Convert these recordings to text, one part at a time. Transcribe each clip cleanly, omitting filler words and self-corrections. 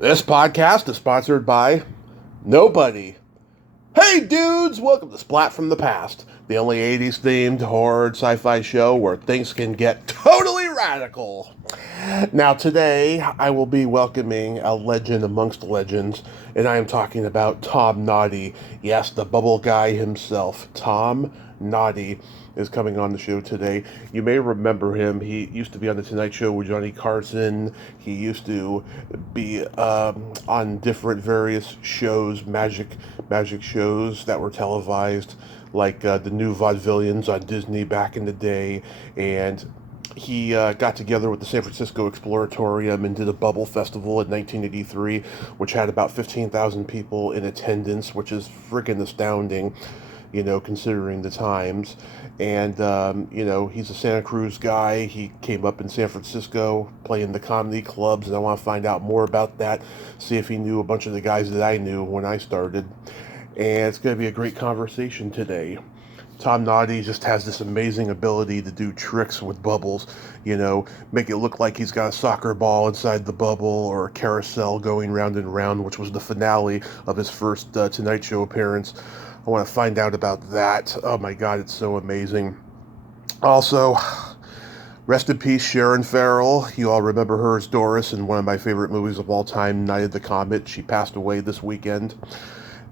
This podcast is sponsored by nobody. Hey dudes, welcome to Splat from the Past, the only 80s themed horror sci-fi show where things can get totally radical. Now today I will be welcoming a legend amongst legends, and I am talking about Tom Noddy. Yes, the bubble guy himself, Tom Noddy, is coming on the show today. You may remember him. He used to be on The Tonight Show with Johnny Carson. He used to be on different various shows, magic shows that were televised, like the new vaudevillians on Disney back in the day. And he got together with the San Francisco Exploratorium and did a bubble festival in 1983, which had about 15,000 people in attendance, which is freaking astounding, considering the times. And, he's a Santa Cruz guy. He came up in San Francisco playing the comedy clubs, and I want to find out more about that, see if he knew a bunch of the guys that I knew when I started. And it's going to be a great conversation today. Tom Noddy just has this amazing ability to do tricks with bubbles, make it look like he's got a soccer ball inside the bubble or a carousel going round and round, which was the finale of his first Tonight Show appearance. I want to find out about that. Oh my God, it's so amazing. Also, rest in peace, Sharon Farrell. You all remember her as Doris in one of my favorite movies of all time, Night of the Comet. She passed away this weekend.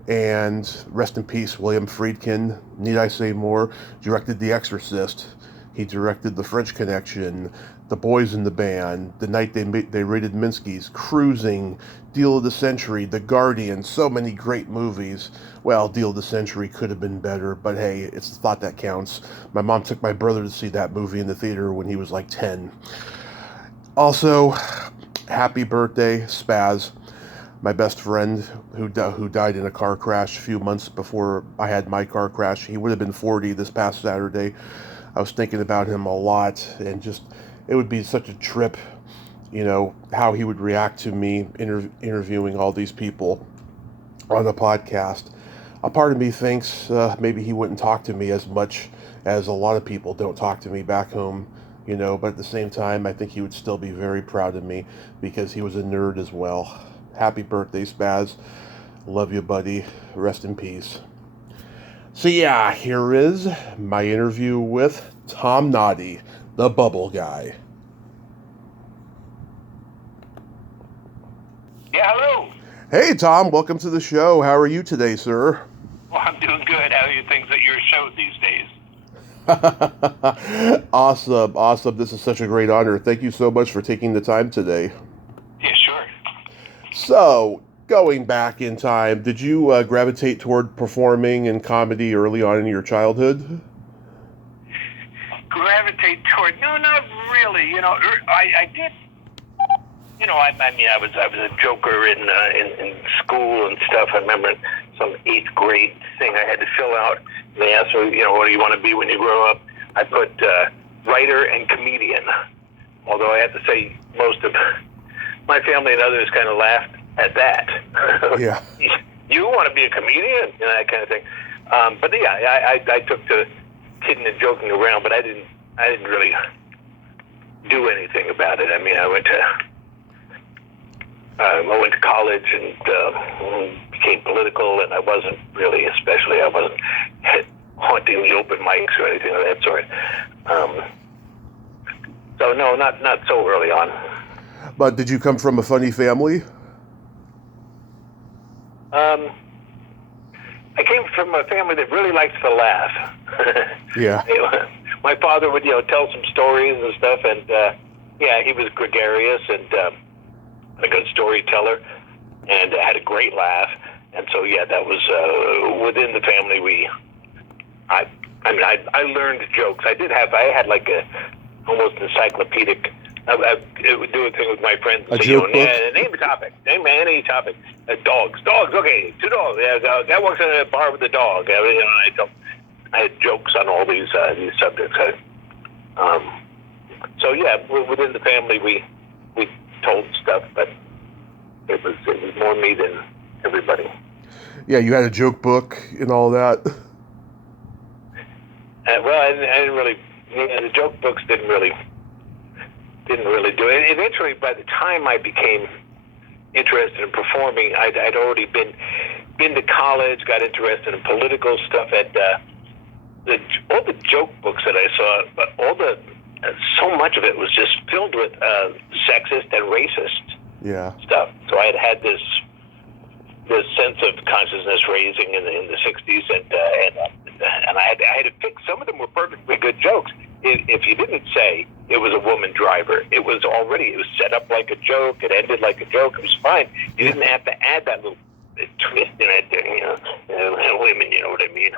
And rest in peace, William Friedkin. Need I say more? Directed The Exorcist. He directed The French Connection, The Boys in the Band, The Night They Raided Minsky's, Cruising, Deal of the Century, The Guardian, so many great movies. Well, Deal of the Century could have been better, but hey, it's the thought that counts. My mom took my brother to see that movie in the theater when he was like 10. Also, happy birthday, Spaz. My best friend who died in a car crash a few months before I had my car crash. He would have been 40 this past Saturday. I was thinking about him a lot, and just it would be such a trip, how he would react to me interviewing all these people on a podcast. A part of me thinks maybe he wouldn't talk to me as much as a lot of people don't talk to me back home, but at the same time, I think he would still be very proud of me because he was a nerd as well. Happy birthday, Spaz. Love you, buddy. Rest in peace. So yeah, here is my interview with Tom Noddy, the bubble guy. Yeah, hello. Hey, Tom. Welcome to the show. How are you today, sir? Well, I'm doing good. How are you things at your show these days? Awesome. This is such a great honor. Thank you so much for taking the time today. Yeah, sure. So, going back in time, did you gravitate toward performing and comedy early on in your childhood? Gravitate toward? No, not really. I did. I was a joker in school and stuff. I remember some 8th grade thing I had to fill out. And they asked me, what do you want to be when you grow up? I put writer and comedian. Although I have to say, most of my family and others kind of laughed at that. Yeah. You want to be a comedian? That kind of thing. But yeah, I took to kidding and joking around, but I didn't really do anything about it. I mean, I went to college and became political, and I wasn't haunting the open mics or anything of that sort. So no, not so early on. But did you come from a funny family? I came from a family that really likes to laugh. Yeah. My father would, tell some stories and stuff, and he was gregarious and a good storyteller, and had a great laugh. And so, that was within the family. I learned jokes. I had like a almost encyclopedic. I would do a thing with my friends. A joke book? Name a topic. Name any topic. Dogs. Okay, 2 dogs. Yeah, guy walks in a bar with a dog. I had jokes on all these subjects. Within the family, we told stuff, but it was more me than everybody. Yeah, you had a joke book and all that. I didn't really. The joke books didn't really do it. Eventually, by the time I became interested in performing. I'd already been to college, got interested in political stuff. All the joke books that I saw, so much of it was just filled with sexist and racist stuff. So I had this sense of consciousness raising in the 60s, and I had to fix. Some of them were perfectly good jokes. If you didn't say it was a woman driver, it was set up like a joke, it ended like a joke, it was fine. You didn't have to add that little twist in it, women, you know what I mean,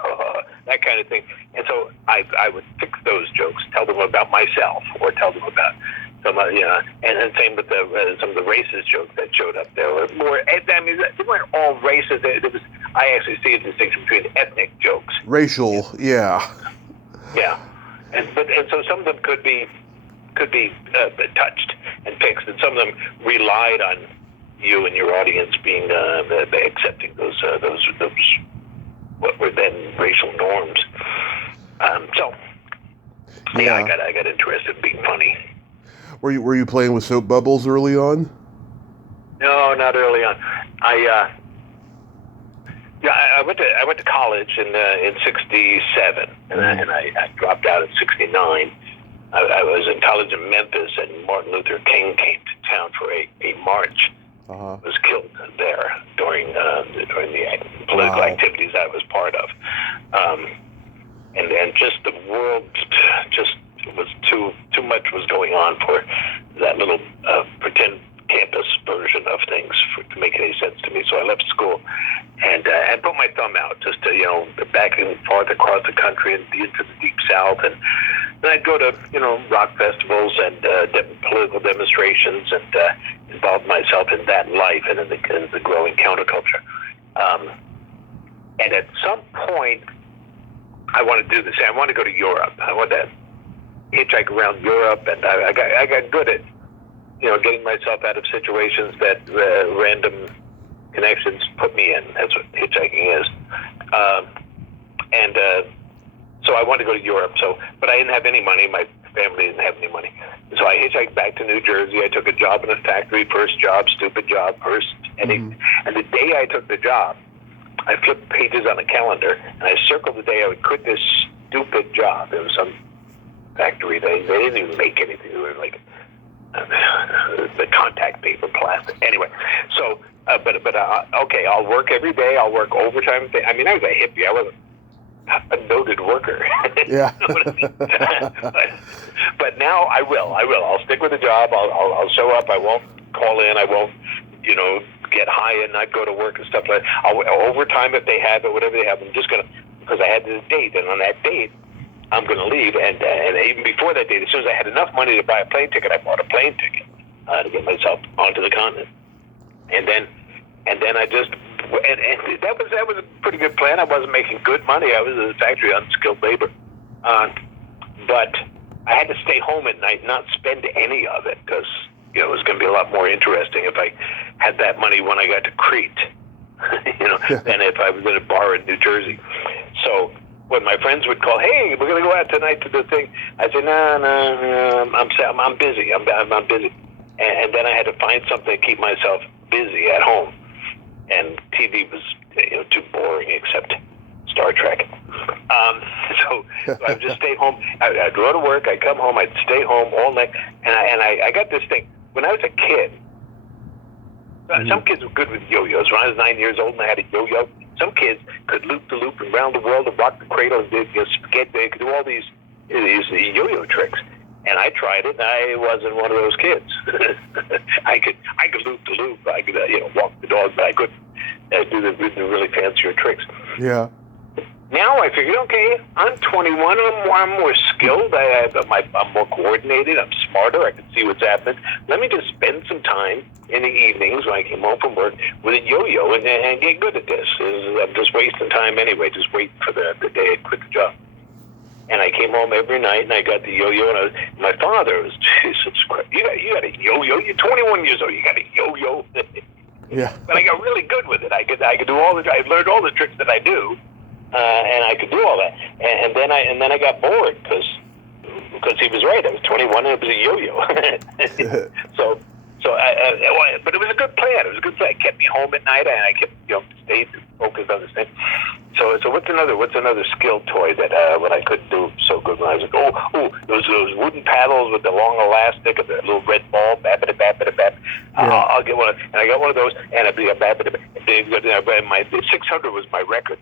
that kind of thing. And so I would fix those jokes, tell them about myself, or tell them about some, and then same with some of the racist jokes that showed up there. Or more, I mean, they weren't all racist. I actually see a distinction between ethnic jokes, racial, yeah. And so some of them could be touched and fixed, and some of them relied on you and your audience being accepting those what were then racial norms. I got interested in being funny. Were you playing with soap bubbles early on? No, not early on. I went to college in '67, and I dropped out in '69. I was in college in Memphis, and Martin Luther King came to town for a march. Was killed there during the political activities I was part of, and just the world just was too much was going on for that little pretend campus version of things to make any sense to me. So I left school and put my thumb out just to back and forth across the country and into the deep South, and then I'd go to rock festivals and political demonstrations and involved myself in that life and in the growing counterculture. And at some point, I wanted to do the same. I wanted to go to Europe. I wanted to hitchhike around Europe, and I got good at getting myself out of situations that random connections put me in. That's what hitchhiking is. So I wanted to go to Europe. But I didn't have any money. My family didn't have any money. So I hitchhiked back to New Jersey. I took a job in a factory, first job, stupid job, first. And the day I took the job, I flipped pages on a calendar, and I circled the day I would quit this stupid job. It was some factory. They didn't even make anything. They were like the contact paper, plastic. Anyway, so okay, I'll work every day. I'll work overtime. I mean, I was a hippie. I wasn't a noted worker. Yeah. but now I will. I'll stick with the job. I'll show up. I won't call in. I won't, get high and not go to work and stuff like that. I'll overtime if they have it, whatever they have. I'm just gonna, because I had this date, and on that date, I'm going to leave. And even before that date, as soon as I had enough money to buy a plane ticket, I bought a plane ticket to get myself onto the continent. And then I just, and that was a pretty good plan. I wasn't making good money. I was in the factory, unskilled labor. But I had to stay home at night, not spend any of it, because it was going to be a lot more interesting if I had that money when I got to Crete, than if I was in a bar in New Jersey. So when my friends would call, hey, we're going to go out tonight to the thing, I'd say, no, I'm busy. I'm busy. And then I had to find something to keep myself busy at home. And TV was too boring, except Star Trek. So I would just stay home. I'd go to work. I'd come home. I'd stay home all night. And I got this thing. When I was a kid, some kids were good with yo-yos. When I was 9 years old and I had a yo-yo, some kids could loop the loop and round the world and rock the cradle and spaghetti. They could do all these yo-yo tricks. And I tried it, and I wasn't one of those kids. I could loop the loop. I could walk the dog, but I couldn't do the really fancier tricks. Yeah. Now I figured, okay, I'm 21. I'm more skilled. I'm more coordinated. I'm smarter. I can see what's happening. Let me just spend some time in the evenings when I came home from work with a yo-yo and get good at this. I'm just wasting time anyway, just waiting for the day I quit the job. And I came home every night, and I got the yo-yo, and my father was, Jesus Christ, you got a yo-yo? You're 21 years old, you got a yo-yo? Yeah. But I got really good with it. I could do I learned all the tricks that I do, and I could do all that. And then I got bored, because he was right. I was 21, and it was a yo-yo. So So but it was a good plan. It was a good plan. It kept me home at night, and I kept stayed focused on this thing. So what's another skill toy that what I couldn't do so good when I was like, those wooden paddles with the long elastic and the little red ball, babbity babbity bab. I'll get one, and I got one of those, and a babbity. My 600 was my record.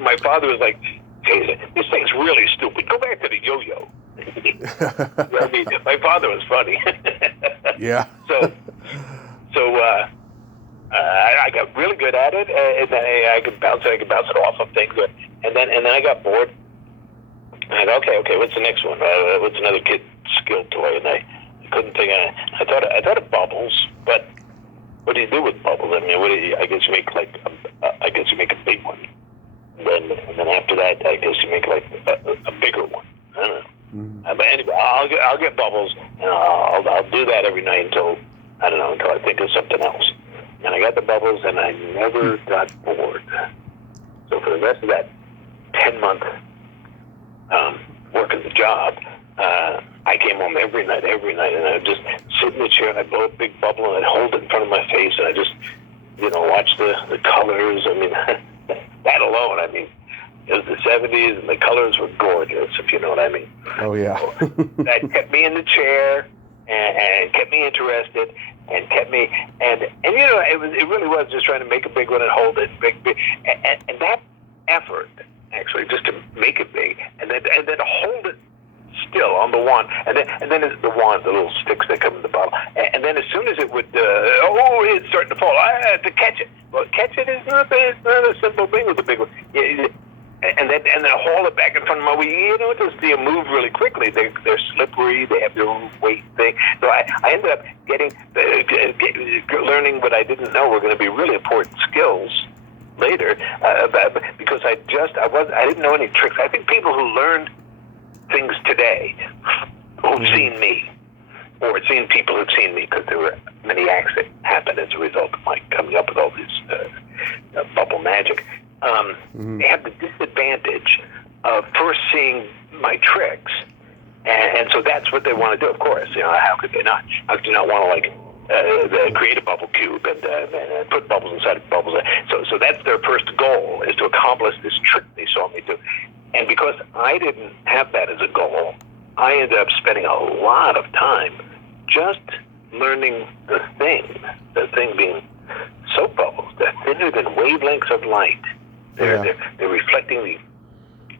My father was like, "Hey, this thing's really stupid. Go back to the yo-yo." I mean, my father was funny. Yeah. So I got really good at it, and then I could bounce it off of things. And then I got bored. And I thought, okay, what's the next one? What's another kid skill toy? And I couldn't think of. I thought of bubbles, but what do you do with bubbles? I mean, I guess you make a big one. And then after that, I guess you make like a bigger one. I don't know. Mm-hmm. But anyway, I'll get bubbles, and I'll do that every night until I think of something else. And I got the bubbles, and I never got bored. So for the rest of that 10-month working the job, I came home every night, and I would just sit in the chair, and I'd blow a big bubble, and I'd hold it in front of my face, and I just, watch the colors. I mean, that alone, I mean, it was the 70s, and the colors were gorgeous, if you know what I mean. Oh, yeah. So that kept me in the chair and kept me interested and kept me, and it really was just trying to make a big one and hold it big. And that effort, actually, just to make it big, and then hold it still on the wand, and then the wand, the little sticks that come in the bottle, and then as soon as it would, it's starting to fall, I had to catch it. Well, catch it is not a simple thing with the big one. And then haul it back in front of my wheel. They move really quickly. They're slippery. They have their own weight thing. So I ended up learning what I didn't know were going to be really important skills later, because I didn't know any tricks. I think people who learned things today, who've seen me, or seen people who've seen me, because there were many acts that happened as a result of my coming up with all this bubble magic. They have the disadvantage of first seeing my tricks, and so that's what they want to do. Of course, how could they not? How could you not want to create a bubble cube and put bubbles inside of bubbles? So that's their first goal, is to accomplish this trick they saw me do. And because I didn't have that as a goal, I ended up spending a lot of time just learning the thing being soap bubbles. They're thinner than wavelengths of light. They're reflecting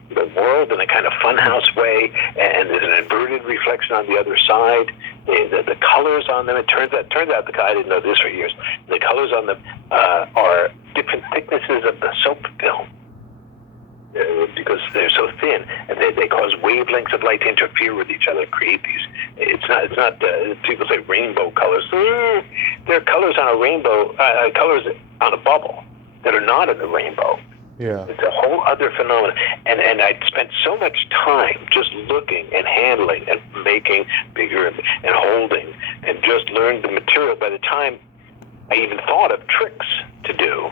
the world in a kind of funhouse way, and there's an inverted reflection on the other side. The colors on them, it turns out I didn't know this for years. The colors on them are different thicknesses of the soap film. Because they're so thin, and they cause wavelengths of light to interfere with each other, create these. It's not. People say rainbow colors. There are colors on a rainbow, colors on a bubble that are not in the rainbow. Yeah, it's a whole other phenomenon. And I spent so much time just looking and handling and making bigger and holding, and just learned the material. By the time I even thought of tricks to do,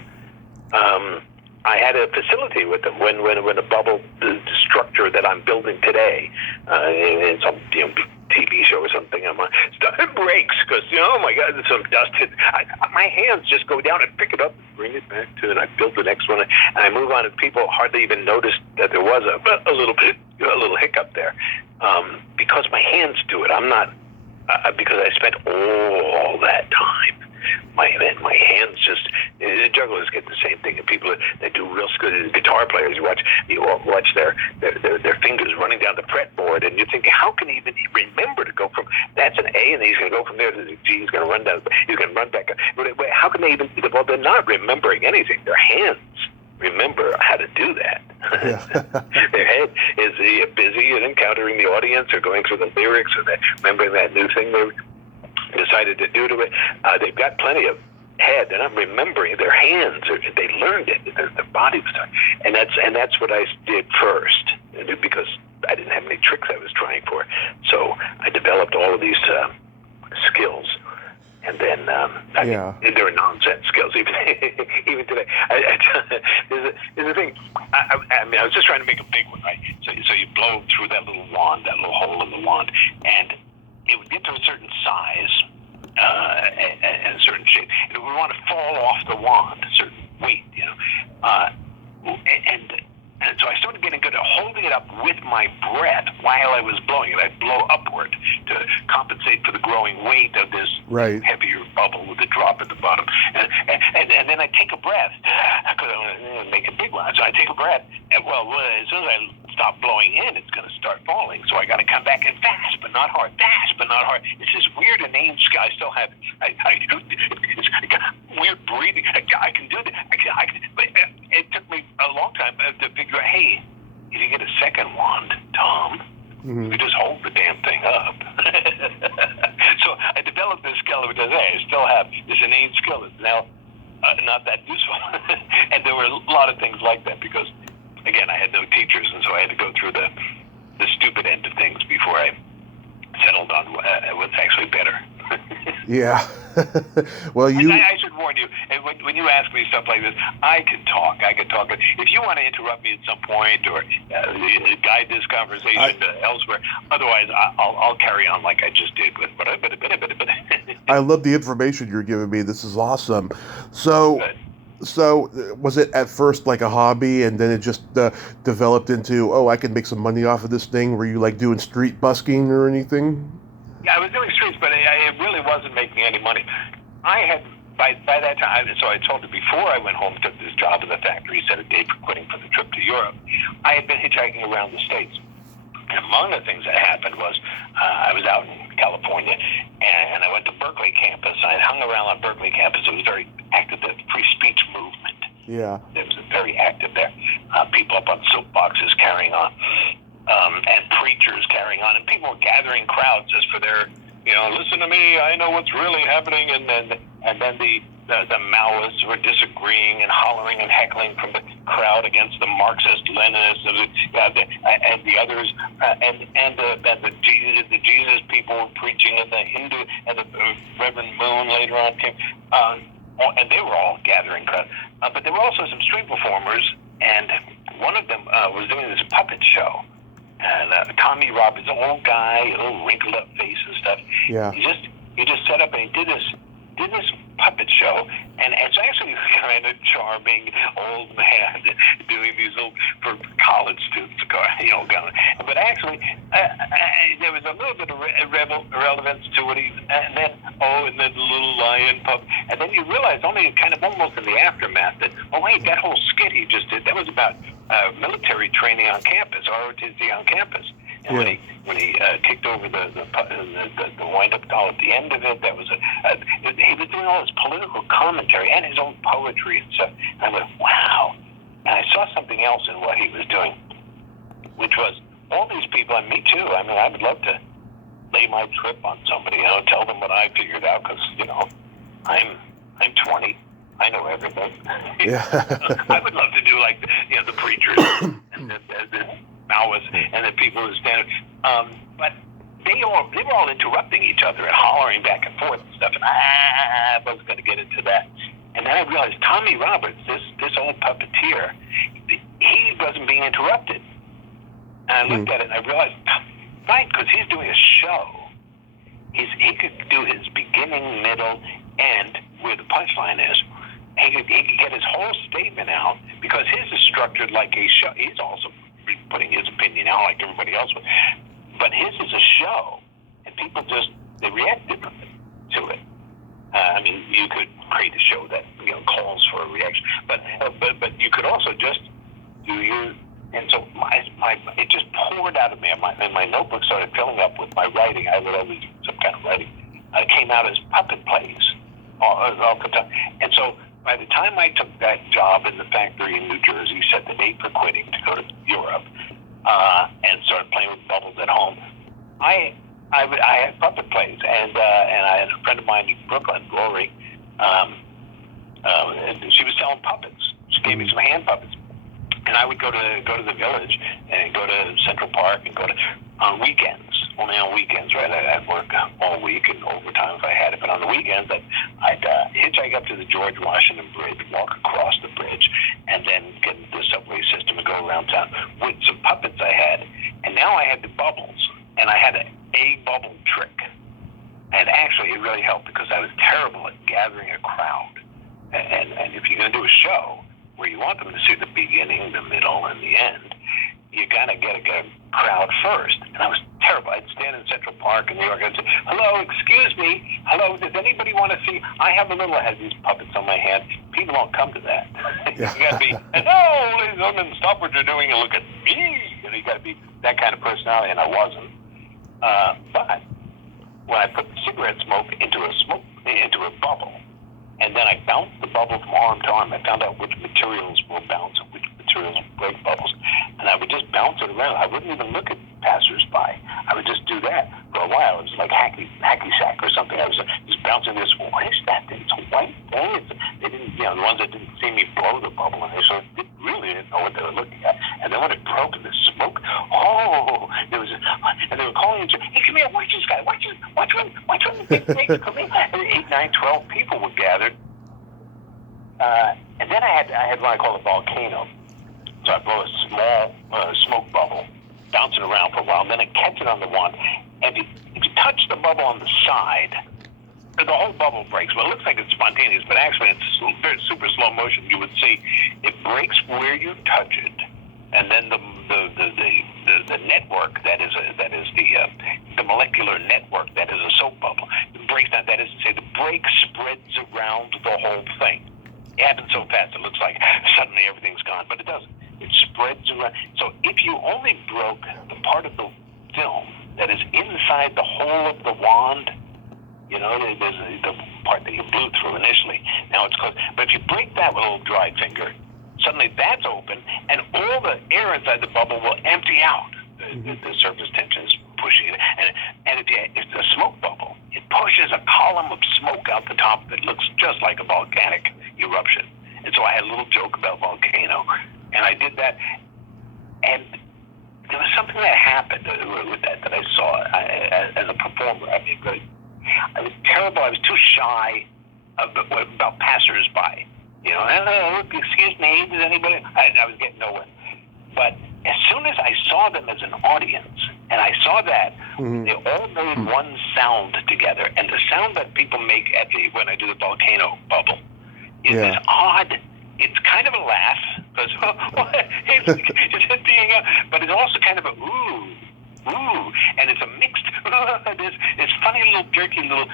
I had a facility with them when a bubble, the structure that I'm building today, in some TV show or something, it breaks because oh my God, there's some dust hit. My hands just go down and pick it up, and bring it back to, and I build the next one, and I move on, and people hardly even noticed that there was a little hiccup there, because my hands do it. I'm not because I spent all that time. My hands just, jugglers get the same thing, and people that do real good guitar players, you watch their fingers running down the fretboard, and you think, how can he even remember to go from, that's an A, and he's going to go from there to the G, he's going to run down, he's going to run back up. How can they even, well, they're not remembering anything. Their hands remember how to do that. Yeah. Their head is busy and encountering the audience, or going through the lyrics, or remembering that new thing they decided to do to it. They've got plenty of head. They're not remembering. Their hands, they learned it. Their body was done. And that's what I did first, because I didn't have any tricks I was trying for. So I developed all of these skills. And then there are nonsense skills even today. There's a thing. I was just trying to make a big one, right? So you blow through that little wand, that little hole in the wand, and it would get to a certain size, and a certain shape. And we want to fall off the wand, a certain weight, and so I started getting good at holding it up with my breath while I was blowing it. I'd blow upward to compensate for the growing weight of this heavier bubble with a drop at the bottom. And then I take a breath, because I want to make a big one. So I take a breath, and as soon as I stop blowing in, it's going to start falling. So I got to come back and fast, but not hard. Fast, but not hard. It's this weird inane skill. I still have, it's weird breathing. I can do that. But it took me a long time to figure out, hey, if you get a second wand, Tom, you just hold the damn thing up. So I developed this skill, which I still have this innate skill that's now not that useful. And there were a lot of things like that because, again, I had no teachers, and so I had to go through the stupid end of things before I settled on what's actually better. Yeah. Well, I should warn you, and when you ask me stuff like this, I can talk. But if you want to interrupt me at some point or guide this conversation elsewhere, otherwise I'll carry on like I just did with. I love the information you're giving me. This is awesome. So was it at first like a hobby, and then it just developed into, I can make some money off of this thing? Were you like doing street busking or anything? Yeah, I was doing streets, but it really wasn't making any money. I had, by that time, so I told you before I went home, took this job in the factory, set a date for quitting for the trip to Europe, I had been hitchhiking around the States. And among the things that happened was I was out in California, and I went to Berkeley campus. I hung around on Berkeley campus. It was very active, the free speech movement. Yeah. It was very active there. People up on soapboxes carrying on. And preachers carrying on, and people were gathering crowds just for their, listen to me, I know what's really happening, and then the Maoists were disagreeing and hollering and heckling from the crowd against the Marxist-Leninists and the others, and the Jesus people were preaching, and the Hindu and the Reverend Moon later on came, and they were all gathering crowds. But there were also some street performers, and one of them was doing this puppet show. And Tommy Roberts, an old guy, a little wrinkled up face and stuff. Yeah. He just set up and he did this puppet show, and it's actually kind of charming old man doing these little for college students, But actually, there was a little bit of irrelevance to it, and then the little lion pup, and then you realize only kind of almost in the aftermath that wait, that whole skit he just did, that was about military training on campus, ROTC on campus. And when he kicked over the wind-up doll at the end of it, that was he was doing all his political commentary and his own poetry and stuff. And I went, wow. And I saw something else in what he was doing, which was all these people, and me too. I mean, I would love to lay my trip on somebody, tell them what I figured out, because I'm 20. I know everything. Yeah. I would love to do like the preachers and the Maoists and the people who stand. But they were all interrupting each other and hollering back and forth and stuff. And I wasn't going to get into that. And then I realized Tommy Roberts, this old puppeteer, he wasn't being interrupted. And I looked at it and I realized, right, because he's doing a show. He could do his beginning, middle, end where the punchline is. He could get his whole statement out because his is structured like a show. He's also putting his opinion out like everybody else would. But his is a show, and people they react differently to it. I mean, you could create a show that calls for a reaction, but you could also just do your. And so it just poured out of me, and my notebook started filling up with my writing. I would always do some kind of writing. It came out as puppet plays all the time, and so. By the time I took that job in the factory in New Jersey, set the date for quitting to go to Europe, and started playing with bubbles at home, I had puppet plays, and I had a friend of mine in Brooklyn, Lori, and she was selling puppets. She gave me some hand puppets, and I would go to the village and go to Central Park and go to on weekends. Only on weekends, right? I'd work all week and overtime if I had it. But on the weekends, I'd hitchhike up to the George Washington Bridge, walk across the bridge, and then get into the subway system and go around town with some puppets I had. And now I had the bubbles, and I had a bubble trick. And actually, it really helped because I was terrible at gathering a crowd. And if you're going to do a show where you want them to see the beginning, the middle, and the end, you got to get a crowd first. And I was terrible. I'd stand in Central Park in New York and I'd say, hello, excuse me. Hello, does anybody want to see? I have I had these puppets on my hand. People don't come to that. You got to be, hello, ladies and gentlemen, stop what you're doing and look at me. You got to be that kind of personality, and I wasn't. But when I put the cigarette smoke into a bubble, and then I bounced the bubble from arm to arm, I found out which materials will bounce and which materials will break bubbles. And I would just bounce it around. I wouldn't even look at passersby. I would just do that for a while. It was like hacky sack or something. I was just bouncing this. What is that thing? It's a white thing. They didn't, the ones that didn't see me blow the bubble initially really didn't know what they were looking at. And then when it broke in the smoke, there was, and they were calling each other, hey, come here, watch this guy, watch when the big things come in. And 8, 9, 12 people were gathered. And then I had what I call a volcano. So I blow a small smoke bubble, bounce it around for a while, and then I catch it on the wand. And if you touch the bubble on the side, the whole bubble breaks. Well, it looks like it's spontaneous, but actually in super slow motion, you would see it breaks where you touch it, and then the network that is the molecular network that is a soap bubble, it breaks down. That is to say, the break spreads around the whole thing. It happens so fast it looks like suddenly everything's gone, but it doesn't. It spreads around. So if you only broke the part of the film that is inside the hole of the wand, there's the part that you blew through initially. Now it's closed. But if you break that with a little dry finger, suddenly that's open, and all the air inside the bubble will empty out. The surface tension is pushing it. And if it's a smoke bubble, it pushes a column of smoke out the top that looks just like a volcanic eruption. And so I had a little joke about volcano, and I did that. And there was something that happened with that I saw as a performer. I mean, I was terrible. I was too shy about passersby. Hello, excuse me, does anybody? I was getting nowhere. But as soon as I saw them as an audience, and I saw that they all made one sound together, and the sound that people make when I do the volcano bubble is this odd. It's kind of a laugh because it's being, but it's also kind of a ooh, and it's a mixed this funny little jerky little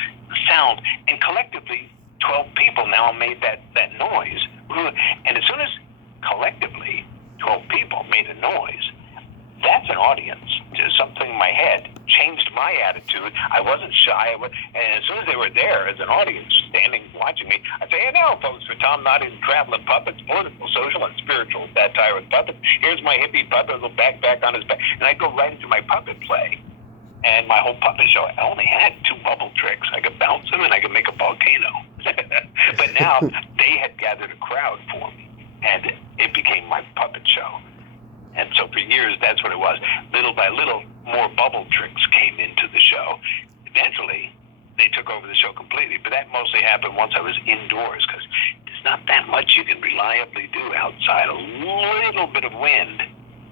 sound, and collectively 12 people now made that noise, and as soon as collectively 12 people made a noise, that's an audience. Just something in my head changed my attitude. I wasn't shy. And as soon as they were there as an audience, standing, watching me, I'd say, hey, now, folks, for Tom Noddy's Traveling Puppets, political, social, and spiritual satire with puppets, here's my hippie puppet with a backpack on his back. And I'd go right into my puppet play. And my whole puppet show, I only had 2 bubble tricks. I could bounce them and I could make a volcano. But now they had gathered a crowd for me, and it became my puppet show. And so for years, that's what it was. Little by little, more bubble tricks came into the show. Eventually, they took over the show completely, but that mostly happened once I was indoors, because there's not that much you can reliably do outside. A little bit of wind,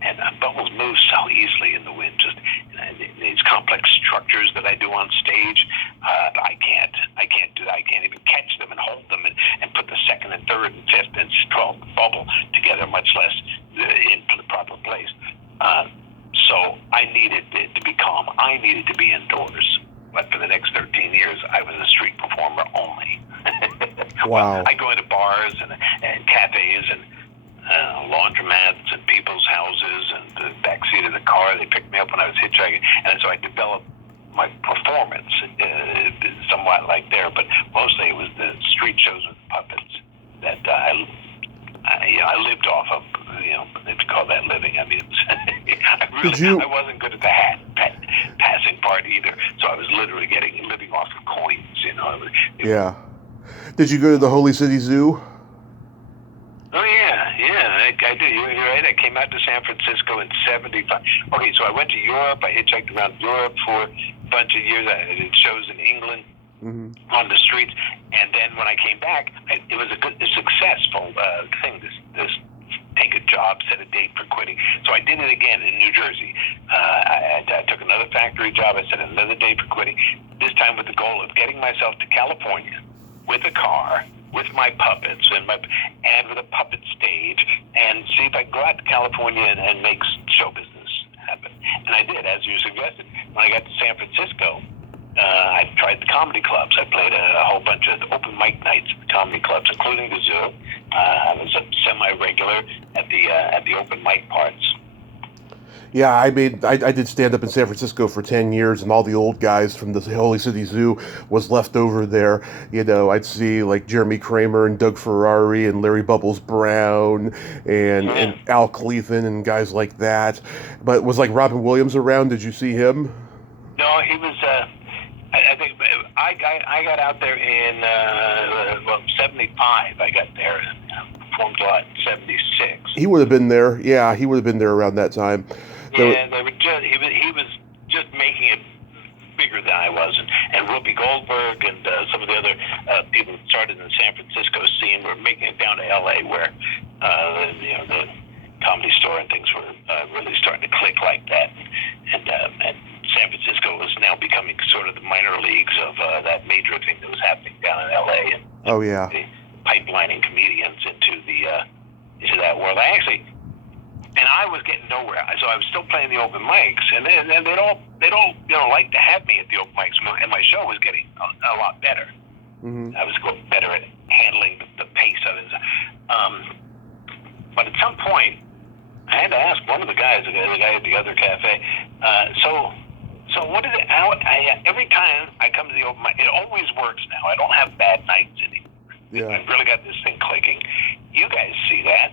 and bubbles move so easily in the wind. Just these complex structures that I do on stage, I can't do that. I can't even catch them and hold them and put the second and third and fifth and 12th bubble together, much less into the proper place. So I needed it to be calm. I needed to be indoors. But for the next 13 years, I was a street performer only. Wow. I go into bars and cafes and laundromats and people's houses and the backseat of the car. They picked me up when I was hitchhiking. And so I developed my performance somewhat like there, but mostly it was the street shows with puppets that I lived off of, if you call that living. I mean, I wasn't good at the passing part either, so I was literally living off of coins, Yeah. Did you go to the Holy City Zoo? Oh, yeah, I do. You're right. I came out to San Francisco in 75. Okay, so I went to Europe. I hitchhiked around Europe for a bunch of years. I did shows in England on the streets. And then when I came back, it was a successful thing, this take a job, set a date for quitting. So I did it again in New Jersey. I took another factory job. I set another date for quitting, this time with the goal of getting myself to California with a car, with my puppets, and with a puppet stage, and see if I could go out to California and make show business happen. And I did, as you suggested. When I got to San Francisco, I tried the comedy clubs. I played a whole bunch of open mic nights at the comedy clubs, including the Zoo. I was a semi-regular at the open mic parts. Yeah, I did stand up in San Francisco for 10 years, and all the old guys from the Holy City Zoo was left over there. You know, I'd see like Jeremy Kramer and Doug Ferrari and Larry Bubbles Brown and Al Cleathan and guys like that. But was like Robin Williams around? Did you see him? No, he was. I think I got out there in 75. I got there and performed a lot in 76. He would have been there. Yeah, he would have been there around that time. They were just, he was just making it bigger than I was, and Whoopi Goldberg and some of the other people that started in the San Francisco scene were making it down to L.A., where the Comedy Store and things were really starting to click like that, and San Francisco was now becoming sort of the minor leagues of that major thing that was happening down in L.A. And oh yeah, pipelining comedians into that world. And I was getting nowhere. So I was still playing the open mics, and they'd all like to have me at the open mics, and my show was getting a lot better. Mm-hmm. I was better at handling the pace of it. But at some point, I had to ask one of the guys, the guy at the other cafe, so what is it? Every time I come to the open mic, it always works now. I don't have bad nights anymore. Yeah. I've really got this thing clicking. You guys see that?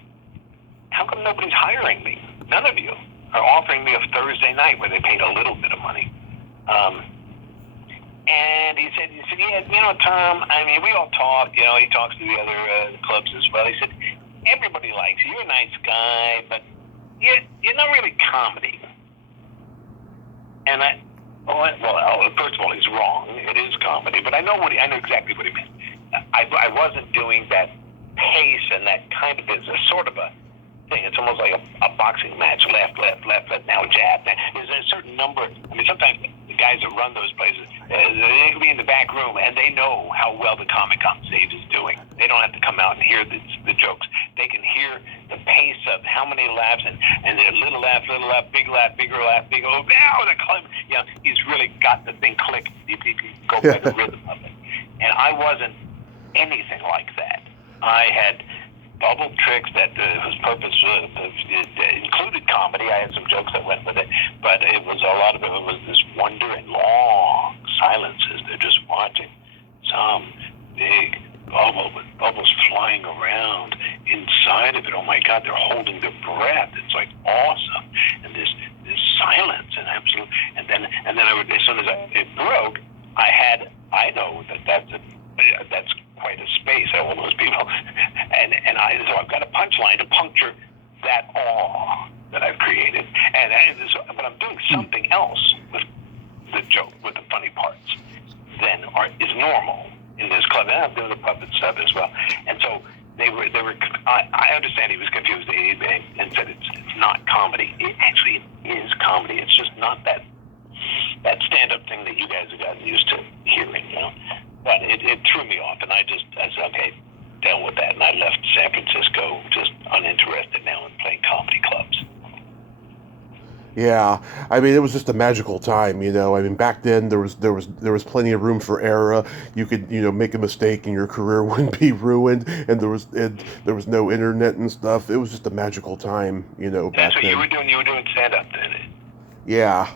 How come nobody's hiring me? None of you are offering me a Thursday night where they paid a little bit of money. And he said, yeah, Tom, I mean, we all talk, he talks to the other clubs as well. He said, everybody likes you. You're a nice guy, but you're not really comedy. And first of all, he's wrong. It is comedy, but I know exactly what he meant. I wasn't doing that pace and that kind of business, sort of a thing. It's almost like a boxing match, left, now jab. There's a certain number. I mean, sometimes the guys that run those places, they can be in the back room, and they know how well the comic on stage is doing. They don't have to come out and hear the jokes. They can hear the pace of how many laughs, and they're little laugh, bigger laugh, big, oh, now the club. He's really got the thing click. You can go by the rhythm of it. And I wasn't anything like that. I had bubble tricks that whose purpose included comedy. I had some jokes that went with it, but a lot of it was this wonder and long silences. They're just watching some big bubble with bubbles flying around inside of it. Oh my God, they're holding their breath. It's like awesome, and this silence and absolute. And then I would, as soon as it broke, I know that's quite a space, all those people, so I've got a punchline to puncture that awe that I've created, but I'm doing something else with the joke, with the funny parts, than is normal in this club, and I'm doing the puppet stuff as well. And so they were. I understand he was confused and said it's not comedy. It actually is comedy. It's just not that stand-up thing that you guys have gotten used to hearing, But it threw me off, and I said, okay, deal with that. And I left San Francisco just uninterested now in playing comedy clubs. Yeah, I mean, it was just a magical time, I mean, back then there was plenty of room for error. You could, make a mistake and your career wouldn't be ruined, and there was no internet and stuff. It was just a magical time, back then. That's what you were doing. You were doing stand-up then. Yeah.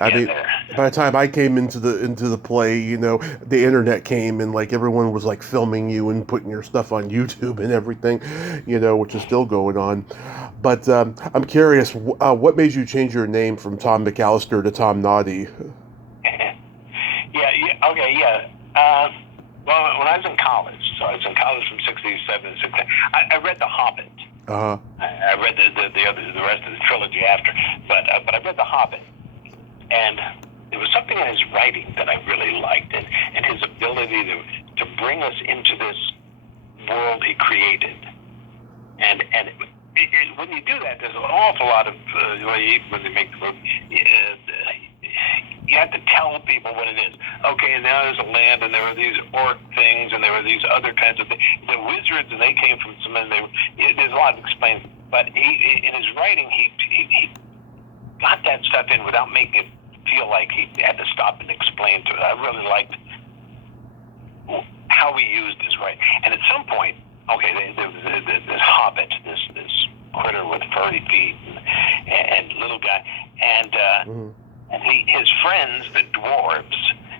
I mean, by the time I came into the play, the internet came, and like everyone was like filming you and putting your stuff on YouTube and everything, which is still going on. But I'm curious, what made you change your name from Tom McAllister to Tom Noddy? Well, when I was in college, so I was in college from '67 to '69. I read The Hobbit. Uh-huh. I read the rest of the trilogy after, but I read The Hobbit. And there was something in his writing that I really liked, and his ability to bring us into this world he created. And when you do that, there's an awful lot of when they make the movie, you have to tell people what it is. Okay, and now there's a land, and there are these orc things, and there are these other kinds of things. The wizards, and they came from some, and there's a lot of explaining. But in his writing, he got that stuff in without making it feel like he had to stop and explain to it. I really liked how he used his writing. And at some point, okay, this hobbit, this critter with furry feet and little guy, and his friends, the dwarves,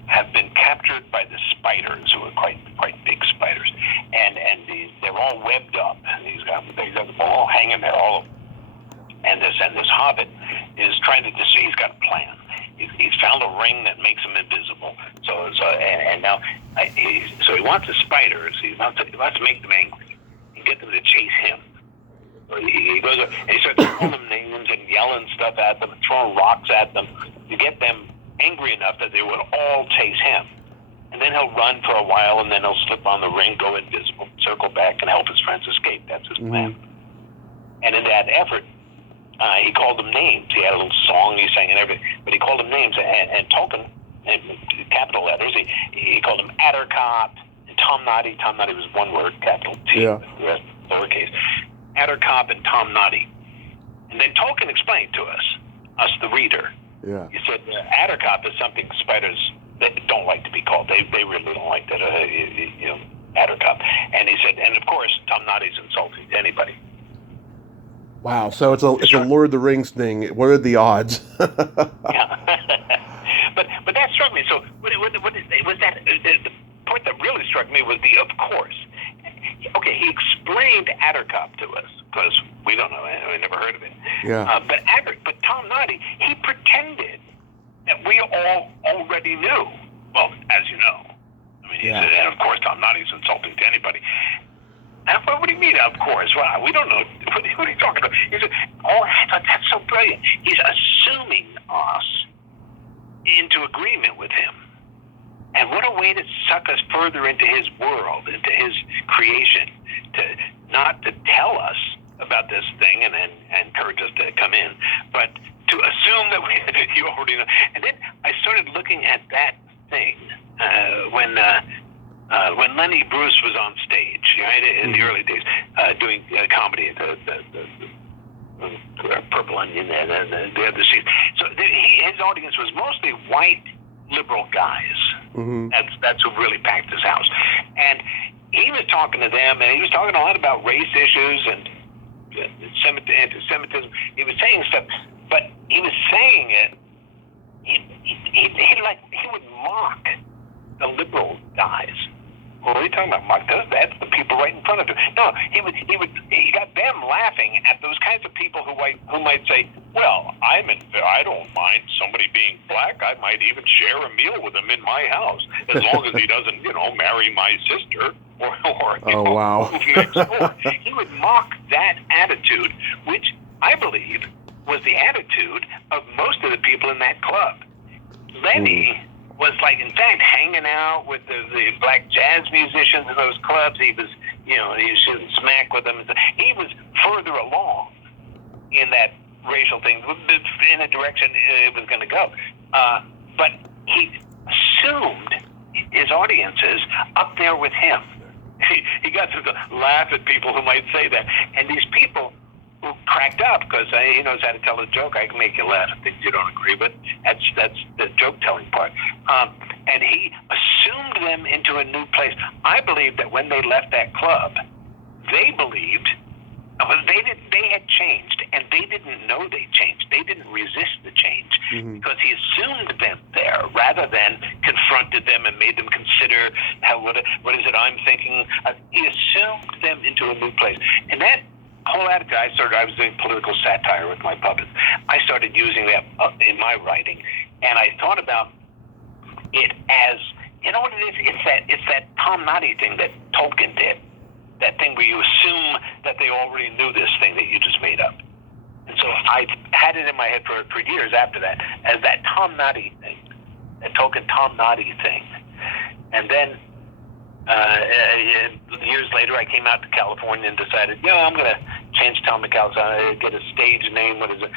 have been captured by the spiders, who are quite big spiders, and they're all webbed up. They got them all hanging there, all of them. And this hobbit is trying to decide. He's got a plan. He's found a ring that makes him invisible. So now he wants the spiders. He wants to make them angry and get them to chase him. So he goes and he starts calling them names and yelling stuff at them and throwing rocks at them to get them angry enough that they would all chase him. And then he'll run for a while, and then he'll slip on the ring, go invisible, circle back, and help his friends escape. That's his plan. And in that effort, he called them names. He had a little song he sang and everything, but he called them names. And Tolkien, in capital letters, he called them Attercop and Tom Noddy. Tom Noddy was one word, capital T, the rest lowercase. Attercop and Tom Noddy. And then Tolkien explained to us the reader. Yeah. He said Attercop is something spiders that don't like to be called. They really don't like that. Attercop. And he said, and of course, Tom Noddy's insulting to anybody. Wow, so it's a Lord of the Rings thing. What are the odds? Yeah. but that struck me. So what was that? The point that really struck me was the of course. Okay, he explained Attercop to us because we don't know. We never heard of it. Yeah. But Tom Noddy, he pretended that we all already knew. Well, as you know. I mean, he said, and of course, Tom Noddy's insulting to anybody. And what do you mean, of course? Well, we don't know. What are you talking about? He said, I thought that's so brilliant. He's assuming us into agreement with him. And what a way to suck us further into his world, into his creation, not to tell us about this thing and encourage us to come in, but to assume that you already know. And then I started looking at that thing when Lenny Bruce was on stage, right, in the early days, doing comedy, the Purple Onion and the other scenes. So his audience was mostly white liberal guys. That's who really packed his house. And he was talking to them, and he was talking a lot about race issues and anti-Semitism. He was saying stuff, but he was saying it. He would mock the liberal guys. What are you talking about, Mark? That's the people right in front of him. No, he got them laughing at those kinds of people who might say, well, I don't mind somebody being black. I might even share a meal with him in my house, as long as he doesn't, marry my sister or wow. move next door. He would mock that attitude, which I believe was the attitude of most of the people in that club. Lenny was in fact, hanging out with the black jazz musicians in those clubs. He was, he was shooting smack with them. He was further along in that racial thing, in a direction it was going to go. But he assumed his audiences up there with him. He got to laugh at people who might say that. And these people who cracked up because he knows how to tell a joke. I can make you laugh at things you don't agree with. That's the joke-telling part. And he assumed them into a new place. I believe that when they left that club, they believed they had changed, and they didn't know they changed. They didn't resist the change because he assumed them there rather than confronted them and made them consider what is it I'm thinking. He assumed them into a new place, and that whole attitude. I was doing political satire with my puppets. I started using that in my writing, and I thought about it as, you know what it is? It's that Tom Noddy thing that Tolkien did. That thing where you assume that they already knew this thing that you just made up. And so I had it in my head for years after that as that Tom Noddy thing, that Tolkien Tom Noddy thing. And then years later, I came out to California and decided, I'm going to change Tom McAllister. I get a stage name. What is it?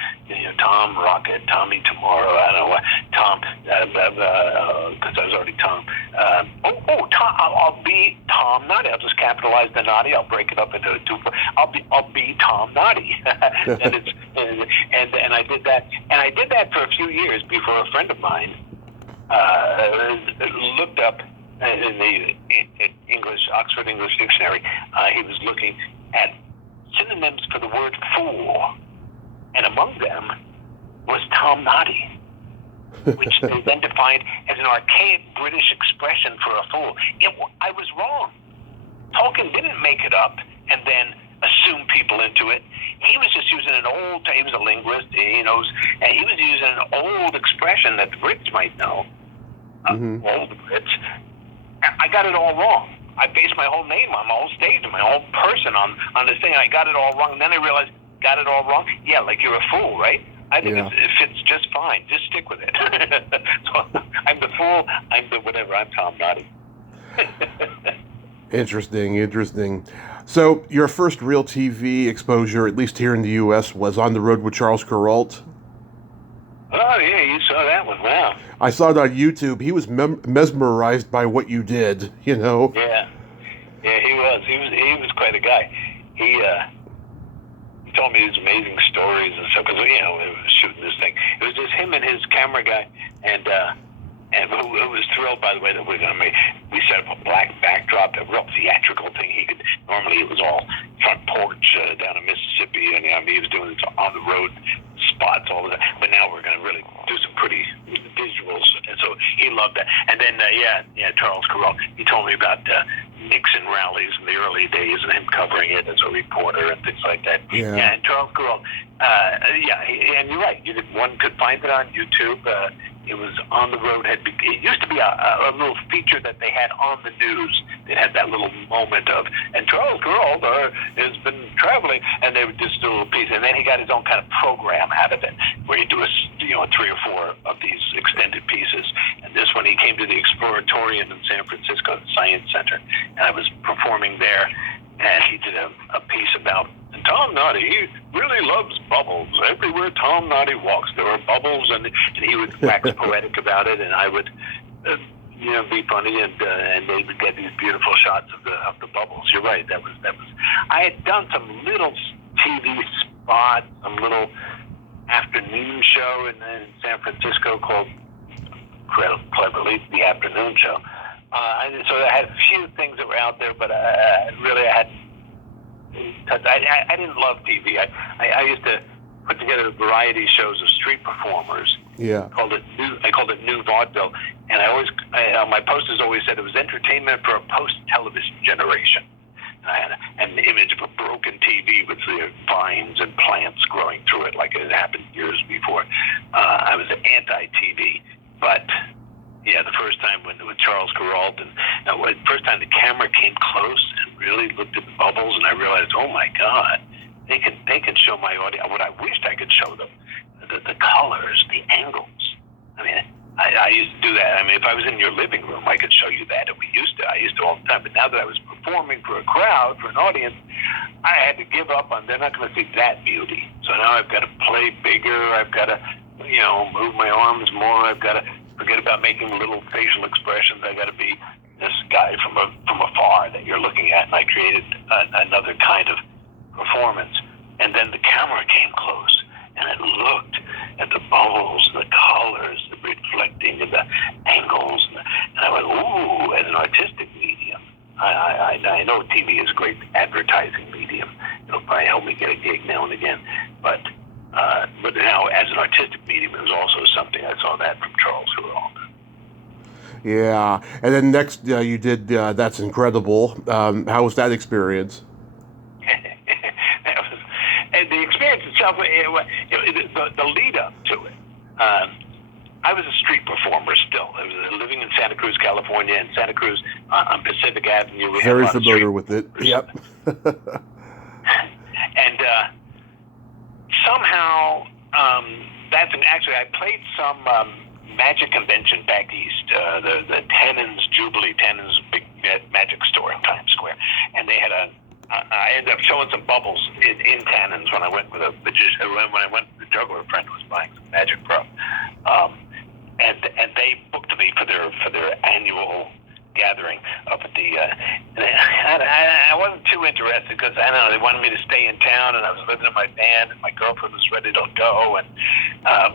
Tom Rocket, Tommy Tomorrow. I don't know what. Tom, because I was already Tom. Tom. I'll be Tom Noddy. I'll just capitalize the Noddy. I'll break it up into a two. I'll be Tom Noddy. and I did that. And I did that for a few years before a friend of mine looked up in the Oxford English Dictionary. He was looking at synonyms for the word fool, and among them was Tom Noddy, which they then defined as an archaic British expression for a fool. I was wrong. Tolkien didn't make it up and then assume people into it. He was just using he was a linguist, he knows, and he was using an old expression that the Brits might know. Old Brits. I got it all wrong. I based my whole name on my whole stage and my whole person on this thing. I got it all wrong. And then I realized, got it all wrong? Yeah, like you're a fool, right? I think it fits just fine. Just stick with it. So I'm the fool. I'm the whatever. I'm Tom Noddy. Interesting. So your first real TV exposure, at least here in the U.S., was On the Road with Charles Kuralt. Oh, yeah, you saw that one. Wow. I saw it on YouTube. He was mesmerized by what you did, Yeah. Yeah, he was. He was quite a guy. He told me these amazing stories and stuff, because, we were shooting this thing. It was just him and his camera guy, and who was thrilled, by the way, that we're going to make. We set up a black backdrop, a real theatrical thing. Normally it was all front porch down in Mississippi, and he was doing this on the road spots all the time. But now we're going to really do some pretty visuals, and so he loved that. And then, Charles Kuralt, he told me about Nixon rallies in the early days and him covering it as a reporter and things like that. Yeah, and Charles Kuralt, and you're right. One could find it on YouTube. It was On the Road. It used to be a little feature that they had on the news. It had that little moment of, and Charles Kuralt has been traveling, and they would just do a little piece. And then he got his own kind of program out of it, where he'd do 3 or 4 of these extended pieces. And this one, he came to the Exploratorium in San Francisco, the Science Center, and I was performing there, and he did a piece about Tom Noddy. He really loves bubbles. Everywhere Tom Noddy walks, there are bubbles, and he would wax poetic about it, and I would, be funny, and they would get these beautiful shots of the bubbles. You're right. That was. I had done some little TV spots, some little afternoon show in San Francisco called, cleverly, The Afternoon Show. So I had a few things that were out there, but I didn't love TV. I used to put together variety shows of street performers. Yeah. I called it New Vaudeville, and my posters always said it was entertainment for a post-television generation. I had an image of a broken TV with the vines and plants growing through it, like it had happened years before. I was anti-TV, but the first time with Charles Kuralt, and the first time the camera came close and really looked at the bubbles, and I realized, oh my God, they can show my audience what I wished I could show them, the colors, the angles. I mean, I used to do that. I mean, if I was in your living room, I could show you that, and I used to all the time. But now that I was performing for a crowd, for an audience, I had to give up on. They're not going to see that beauty. So now I've got to play bigger. I've got to, move my arms more. I've got to forget about making little facial expressions. I got to be this guy from afar that you're looking at. And I created another kind of performance. And then the camera came close, and it looked at the bubbles, the colors, the reflecting, and the angles, and I went, ooh, as an artistic medium. I know TV is a great advertising medium. It'll probably help me get a gig now and again, but now as an artistic medium, it was also something. I saw that from Charles Kuralt. Yeah, and then next you did That's Incredible. How was that experience? And the experience itself, the lead up to it. I was a street performer still. I was living in Santa Cruz, California, and Santa Cruz on Pacific Avenue. Very familiar with it. Yep. And somehow, actually, I played some magic convention back east, the Jubilee Tennant's big magic store in Times Square, and they had I ended up showing some bubbles in Tannins when I went with a magician. When I went, the juggler friend was buying some Magic Pro, and they booked me for their annual gathering up at the. I wasn't too interested because I don't know, they wanted me to stay in town, and I was living in my van, and my girlfriend was ready to go, and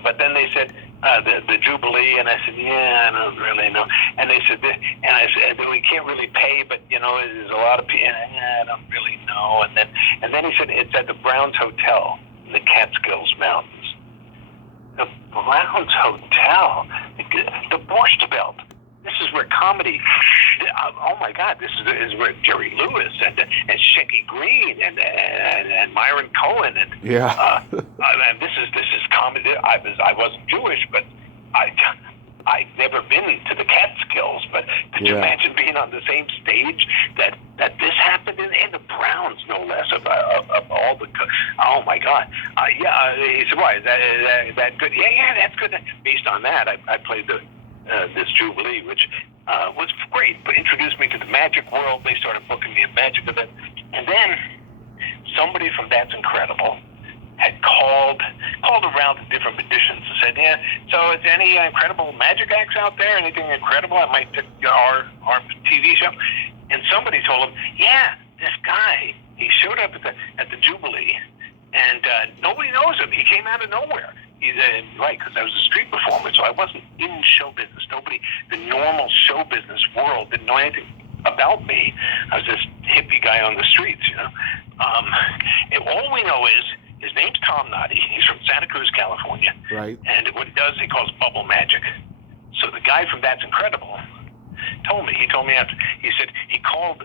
but then they said the Jubilee, and I said, yeah, I don't really know, and they said, and I said, we can't really pay, but you know, there's a lot of people, I don't really know, and then he said it's at the Browns Hotel in the Catskills Mountains. The Browns Hotel, the Borscht Belt. This is where comedy. Oh my God! This is where Jerry Lewis and Shecky Green and Myron Cohen and and this is comedy. I wasn't Jewish, but I'd never been to the Catskills. But could you imagine being on the same stage that this happened in the Browns, no less, of all the. Oh my God! He said, "Why is that good?" Yeah, that's good. Based on that, I played this Jubilee, which was great, but introduced me to the magic world. They started booking me a magic event. And then somebody from That's Incredible had called around to different magicians and said, yeah, so is there any incredible magic acts out there? Anything incredible that might fit our TV show? And somebody told him, yeah, this guy, he showed up at the Jubilee, and nobody knows him. He came out of nowhere. He's right, because I was a street performer, so I wasn't in show business. Nobody, the normal show business world, didn't know anything about me. I was this hippie guy on the streets, you know. And all we know is his name's Tom Noddy. He's from Santa Cruz, California. Right. And what he does, he calls bubble magic. So the guy from That's Incredible he told me after, he said he called.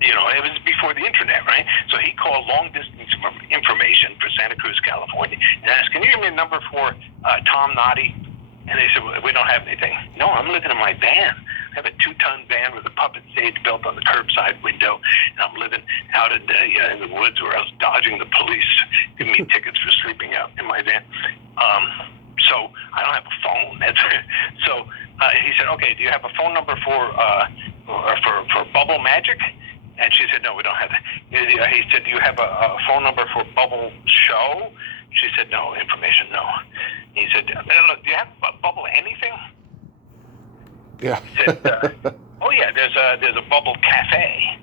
You know, it was before the internet, right? So he called long distance information for Santa Cruz, California, and asked, "Can you give me a number for Tom Noddy?" And they said, "We don't have anything." No, I'm living in my van. I have a 2-ton van with a puppet stage built on the curbside window, and I'm living out in the woods where I was dodging the police, giving me tickets for sleeping out in my van. So I don't have a phone. So he said, "Okay, do you have a phone number for Bubble Magic?" And she said, "No, we don't have that." He said, "Do you have a phone number for Bubble Show?" She said, "No, information, no." He said, "Look, do you have Bubble anything?" Yeah. He said, "Oh yeah, there's a Bubble Cafe."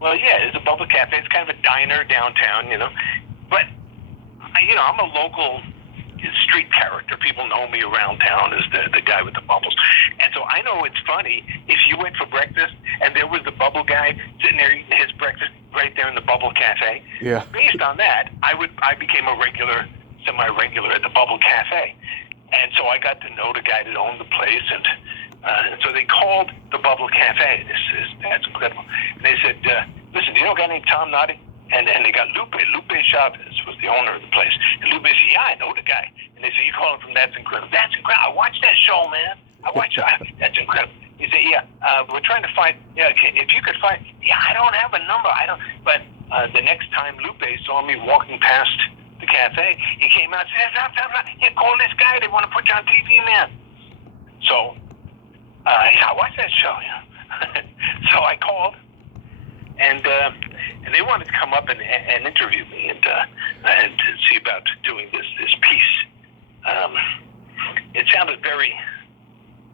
Well, yeah, there's a Bubble Cafe. It's kind of a diner downtown, you know. But I'm a local street character. People know me around town as the guy with the bubbles. And so I know it's funny if you went for breakfast and there was the bubble guy sitting there eating his breakfast right there in the Bubble Cafe. Yeah. Based on that, I became a semi-regular at the Bubble Cafe. And so I got to know the guy that owned the place, and so they called the Bubble Cafe. That's incredible. And they said, "Listen, do you know a guy named Tom Noddy?" And they got Lupe Chavez was the owner of the place. And Lupe said, "Yeah, I know the guy." And they said, "You calling from That's Incredible?" "That's incredible. I watched that show, man. That's incredible." He said, "Yeah, we're trying to find, if you could find, I don't have a number. But the next time Lupe saw me walking past the cafe, he came out and said, "Hey, call this guy. They want to put you on TV, man." So I watched that show, So I called. And they wanted to come up and interview me and see about doing this piece. It sounded very,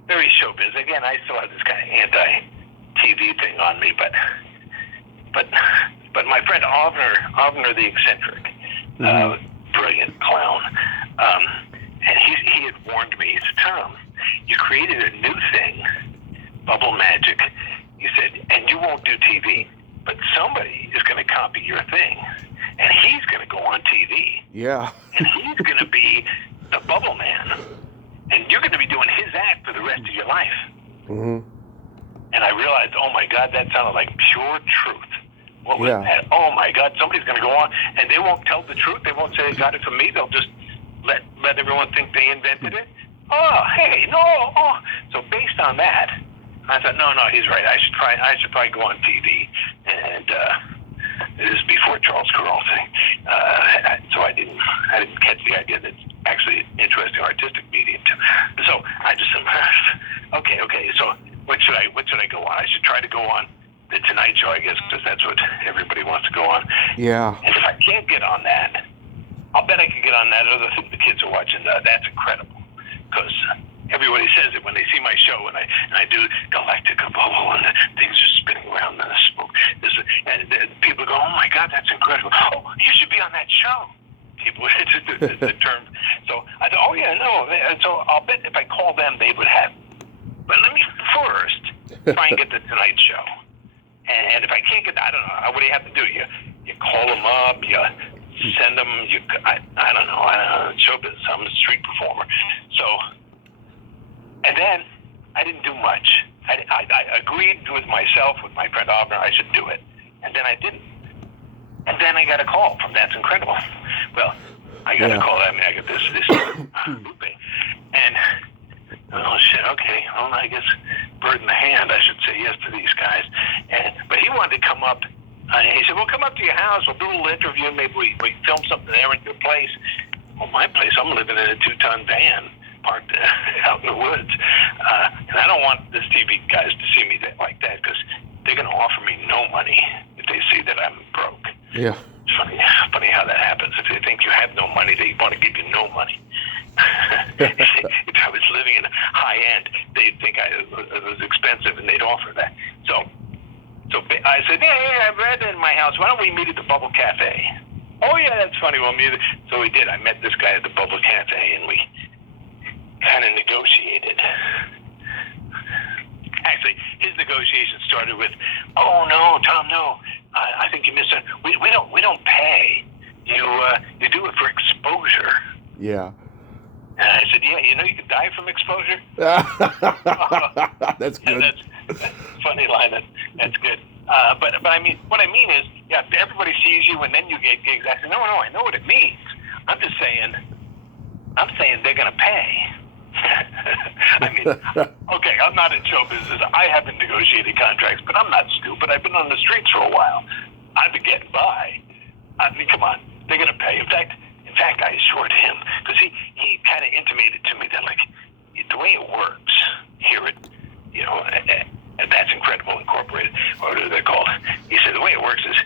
very showbiz. Again, I still have this kind of anti-TV thing on me, but my friend Avner the eccentric, brilliant clown, and he had warned me. He said, "Tom, you created a new thing, Bubble Magic." He said, "And you won't do TV. But somebody is going to copy your thing, and he's going to go on TV. Yeah. And he's going to be the Bubble Man, and you're going to be doing his act for the rest of your life." Mm-hmm. And I realized, oh my God, that sounded like pure truth. What was that? Oh my God, somebody's going to go on, and they won't tell the truth. They won't say they got it from me. They'll just let everyone think they invented it. Oh, hey, no. Oh. So based on that, I thought, no, he's right. I should probably go on TV. And this is before Charles Carroll thing. So I didn't catch the idea that it's actually an interesting artistic medium too. So I just said, okay. So what should I go on? I should try to go on the Tonight Show, I guess, because that's what everybody wants to go on. Yeah. And if I can't get on that, I'll bet I can get on that other thing the kids are watching. That's incredible, because everybody says it when they see my show, and I do Galactica Bubble, and the things are spinning around, and the smoke. And people go, "Oh my God, that's incredible! Oh, you should be on that show." People, it's the term. So I thought, "Oh yeah, no." So I'll bet if I call them, they would have. But let me first try and get the Tonight Show. And if I can't get, I don't know, what do you have to do? You call them up, you send them. I don't know. Show business. I'm a street performer. So. And then I didn't do much. I agreed with myself, with my friend Auburn, I should do it. And then I didn't. And then I got a call from That's Incredible. Well, I got a call. I got this and oh shit. Okay. Well, I guess bird in the hand. I should say yes to these guys. But he wanted to come up. He said, "We'll come up to your house. We'll do a little interview. Maybe we film something there in your place." Well, my place. I'm living in a 2-ton van parked out in the woods, and I don't want this TV guys to see me like that, because they're going to offer me no money if they see that I'm broke. Yeah. It's funny how that happens. If they think you have no money, they want to give you no money. If I was living in high end, they'd think it was expensive, and they'd offer that. So I said, "Yeah, I've read it in my house. Why don't we meet at the Bubble Cafe?" "Oh yeah, that's funny. We'll meet." So we did. I met this guy at the Bubble Cafe, and we kind of negotiated. Actually, his negotiation started with, "Oh no, Tom, no. I think you missed it. We don't pay. You do it for exposure." Yeah. And I said, "Yeah, you could die from exposure." That's good. That's a funny line. That's good. But I mean, what I mean is, yeah, everybody sees you, and then you get gigs. I said, no, I know what it means. I'm saying they're gonna pay. I mean, okay, I'm not in show business. I haven't negotiated contracts, but I'm not stupid. I've been on the streets for a while. I've been getting by. I mean, come on, they're gonna pay. In fact, I assured him, because he kind of intimated to me that, like, the way it works here at, and That's Incredible Incorporated, or whatever they're called. He said the way it works is,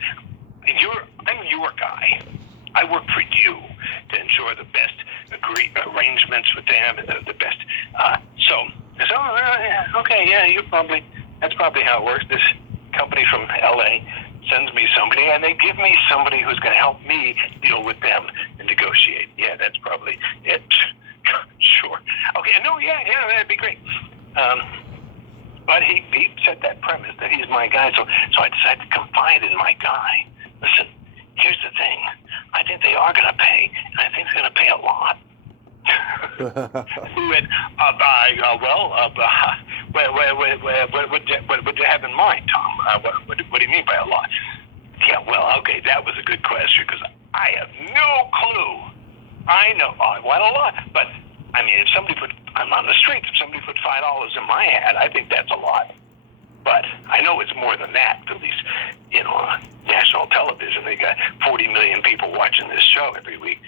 I'm your guy. I work for you to ensure the best arrangements with them and the best. So I said, okay, yeah, that's probably how it works. This company from LA sends me somebody, and they give me somebody who's going to help me deal with them and negotiate. Yeah, that's probably it. Sure. Okay, no, yeah, that'd be great. But he set that premise that he's my guy, so I decided to confide in my guy. Listen, here's the thing. I think they are going to pay, and I think they're going to pay a lot. He went, what do you have in mind, Tom? What do you mean by a lot? Yeah, well, okay, that was a good question, because I have no clue. I know I want a lot, but I mean, I'm on the streets. If somebody put $5 in my hat, I think that's a lot. But I know it's more than that. At least, national television, they got 40 million people watching this show every week.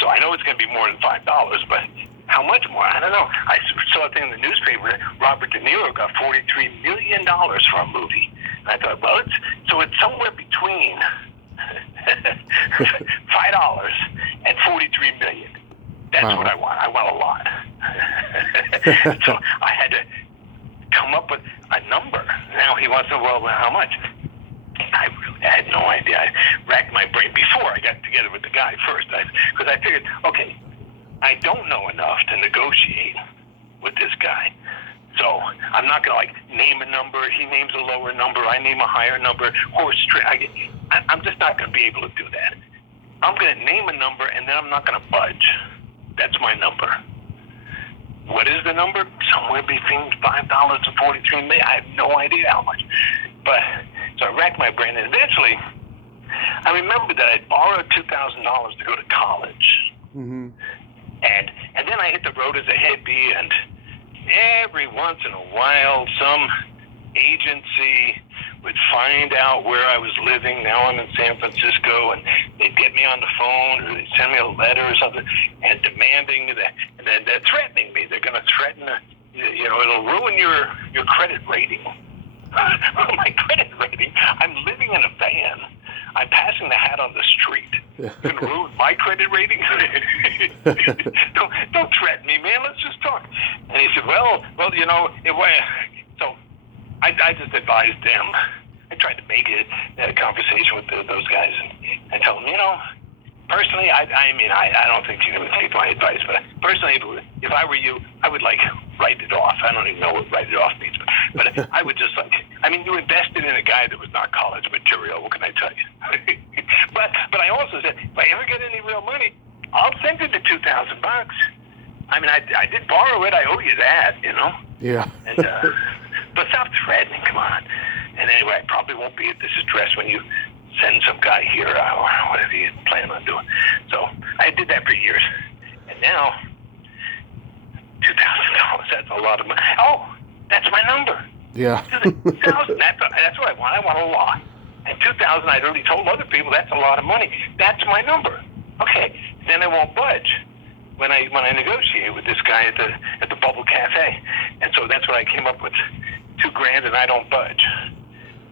So I know it's going to be more than $5, but how much more? I don't know. I saw a thing in the newspaper that Robert De Niro got $43 million for a movie. And I thought, well, it's somewhere between $5 and $43 million. That's what I want. I want a lot. So I had to come up with a number. Now he wants to know, well, how much? I really had no idea. I racked my brain before I got together with the guy first, because I figured, okay, I don't know enough to negotiate with this guy. So I'm not going to name a number. He names a lower number. I name a higher number. I'm just not going to be able to do that. I'm going to name a number, and then I'm not going to budge. That's my number. What is the number? Somewhere between $5 to $43 million. I have no idea how much. But so I racked my brain, and eventually I remembered that I'd borrowed $2,000 to go to college. Mm-hmm. And then I hit the road as a hippie, and every once in a while some agency would find out where I was living. Now I'm in San Francisco, and they'd get me on the phone, or they'd send me a letter or something, and demanding that, and then they're threatening me. They're going to threaten, it'll ruin your credit rating my credit rating. I'm living in a van. I'm passing the hat on the street. You're going to ruin my credit rating? don't threaten me, man. Let's just talk. And he said, well, you know, so I just advised them. I tried to make a conversation with those guys, and I told them, you know, personally, I don't think you would take my advice, but personally, if I were you, I would, like, write it off. I don't even know what write it off means, but I would just, like, I mean, you invested in a guy that was not college material. What can I tell you? but I also said, if I ever get any real money, I'll send you the $2,000. I mean, I did borrow it. I owe you that, you know? Yeah. And, but stop threatening, come on. And anyway, I probably won't be at this address when you send some guy here or whatever you plan on doing. So I did that for years. And now, $2,000, that's a lot of money. Oh, that's my number. Yeah. 2,000, that's what I want. I want a lot. And 2,000, I'd already told other people that's a lot of money. That's my number. Okay, then I won't budge when I negotiate with this guy at the Bubble Cafe. And so that's what I came up with, $2,000, and I don't budge.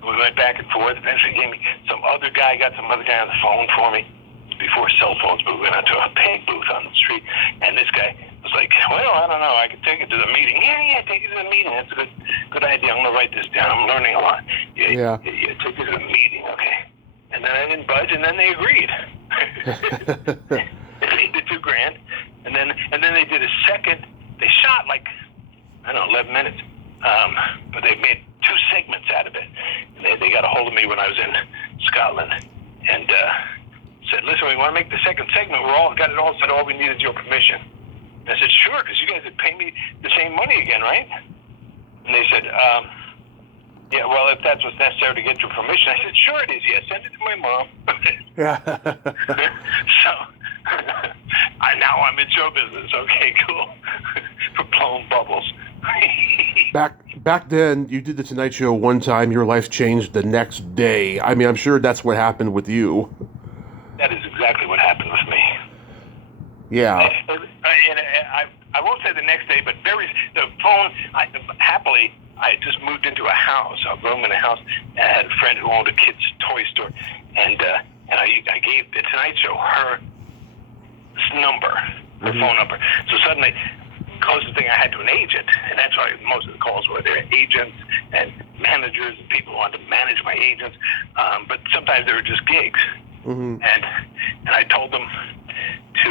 We went back and forth. Eventually, gave me some other guy on the phone for me before cell phones. But we went out to a peg booth on the street, and this guy was like, "Well, I don't know. I could take it to the meeting." Yeah, take it to the meeting. That's a good idea. I'm gonna write this down. I'm learning a lot. Yeah. Take it to the meeting, okay? And then I didn't budge, and then they agreed. They paid the $2,000, and then they did a second. They shot like 11 minutes, but they made 2 segments out of it. And they got a hold of me when I was in Scotland and said, "Listen, we want to make the second segment. Got it all set. All we need is your permission." And I said, "Sure, because you guys would pay me the same money again, right?" And they said, "Yeah, well, if that's what's necessary to get your permission." I said, "Sure it is. Yeah, send it to my mom." Yeah. So now I'm in show business. Okay, cool. For blowing bubbles. Back then, you did the Tonight Show one time, your life changed the next day. I mean, I'm sure that's what happened with you. That is exactly what happened with me. Yeah. I won't say the next day, but the phone, happily, I had just moved into a room in a house, and I had a friend who owned a kid's toy store, and I gave the Tonight Show her number, her phone number. So suddenly, closest thing I had to an agent, and that's why most of the calls were there, agents and managers and people who wanted to manage my agents, but sometimes they were just gigs. And I told them to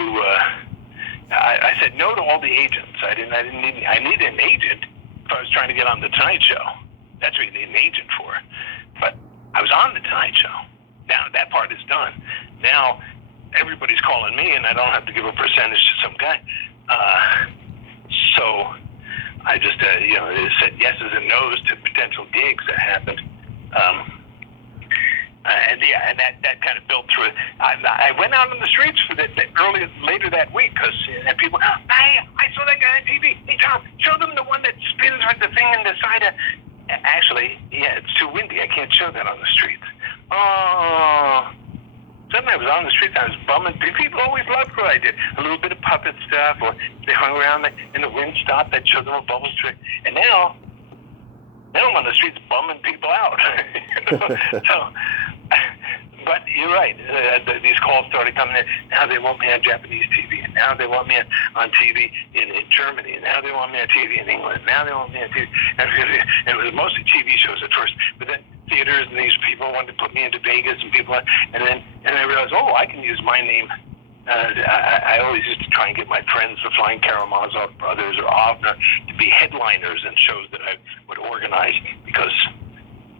I said no to all the agents. I needed an agent if I was trying to get on the Tonight Show. That's what you need an agent for. But I was on the Tonight Show. Now that part is done. Now everybody's calling me, and I don't have to give a percentage to some guy. So I just, said yeses and nos to potential gigs that happened. And that kind of built through it. I went out on the streets for later that week because people, I saw that guy on TV. Hey, Tom, show them the one that spins with the thing in the side of. Actually, yeah, it's too windy. I can't show that on the streets. Oh. Suddenly I was on the streets, I was bumming. People always loved what I did. A little bit of puppet stuff, or they hung around and the wind stopped, I'd show them a bubble trick. And now I'm on the streets bumming people out. But you're right. These calls started coming in. Now they want me on Japanese TV, and now they want me on TV in Germany, and now they want me on TV in England. Now they want me on TV. And it was mostly TV shows at first, but then theaters and these people wanted to put me into Vegas, and then I realized, I can use my name. I always used to try and get my friends, the Flying Karamazov brothers or Avner, to be headliners in shows that I would organize because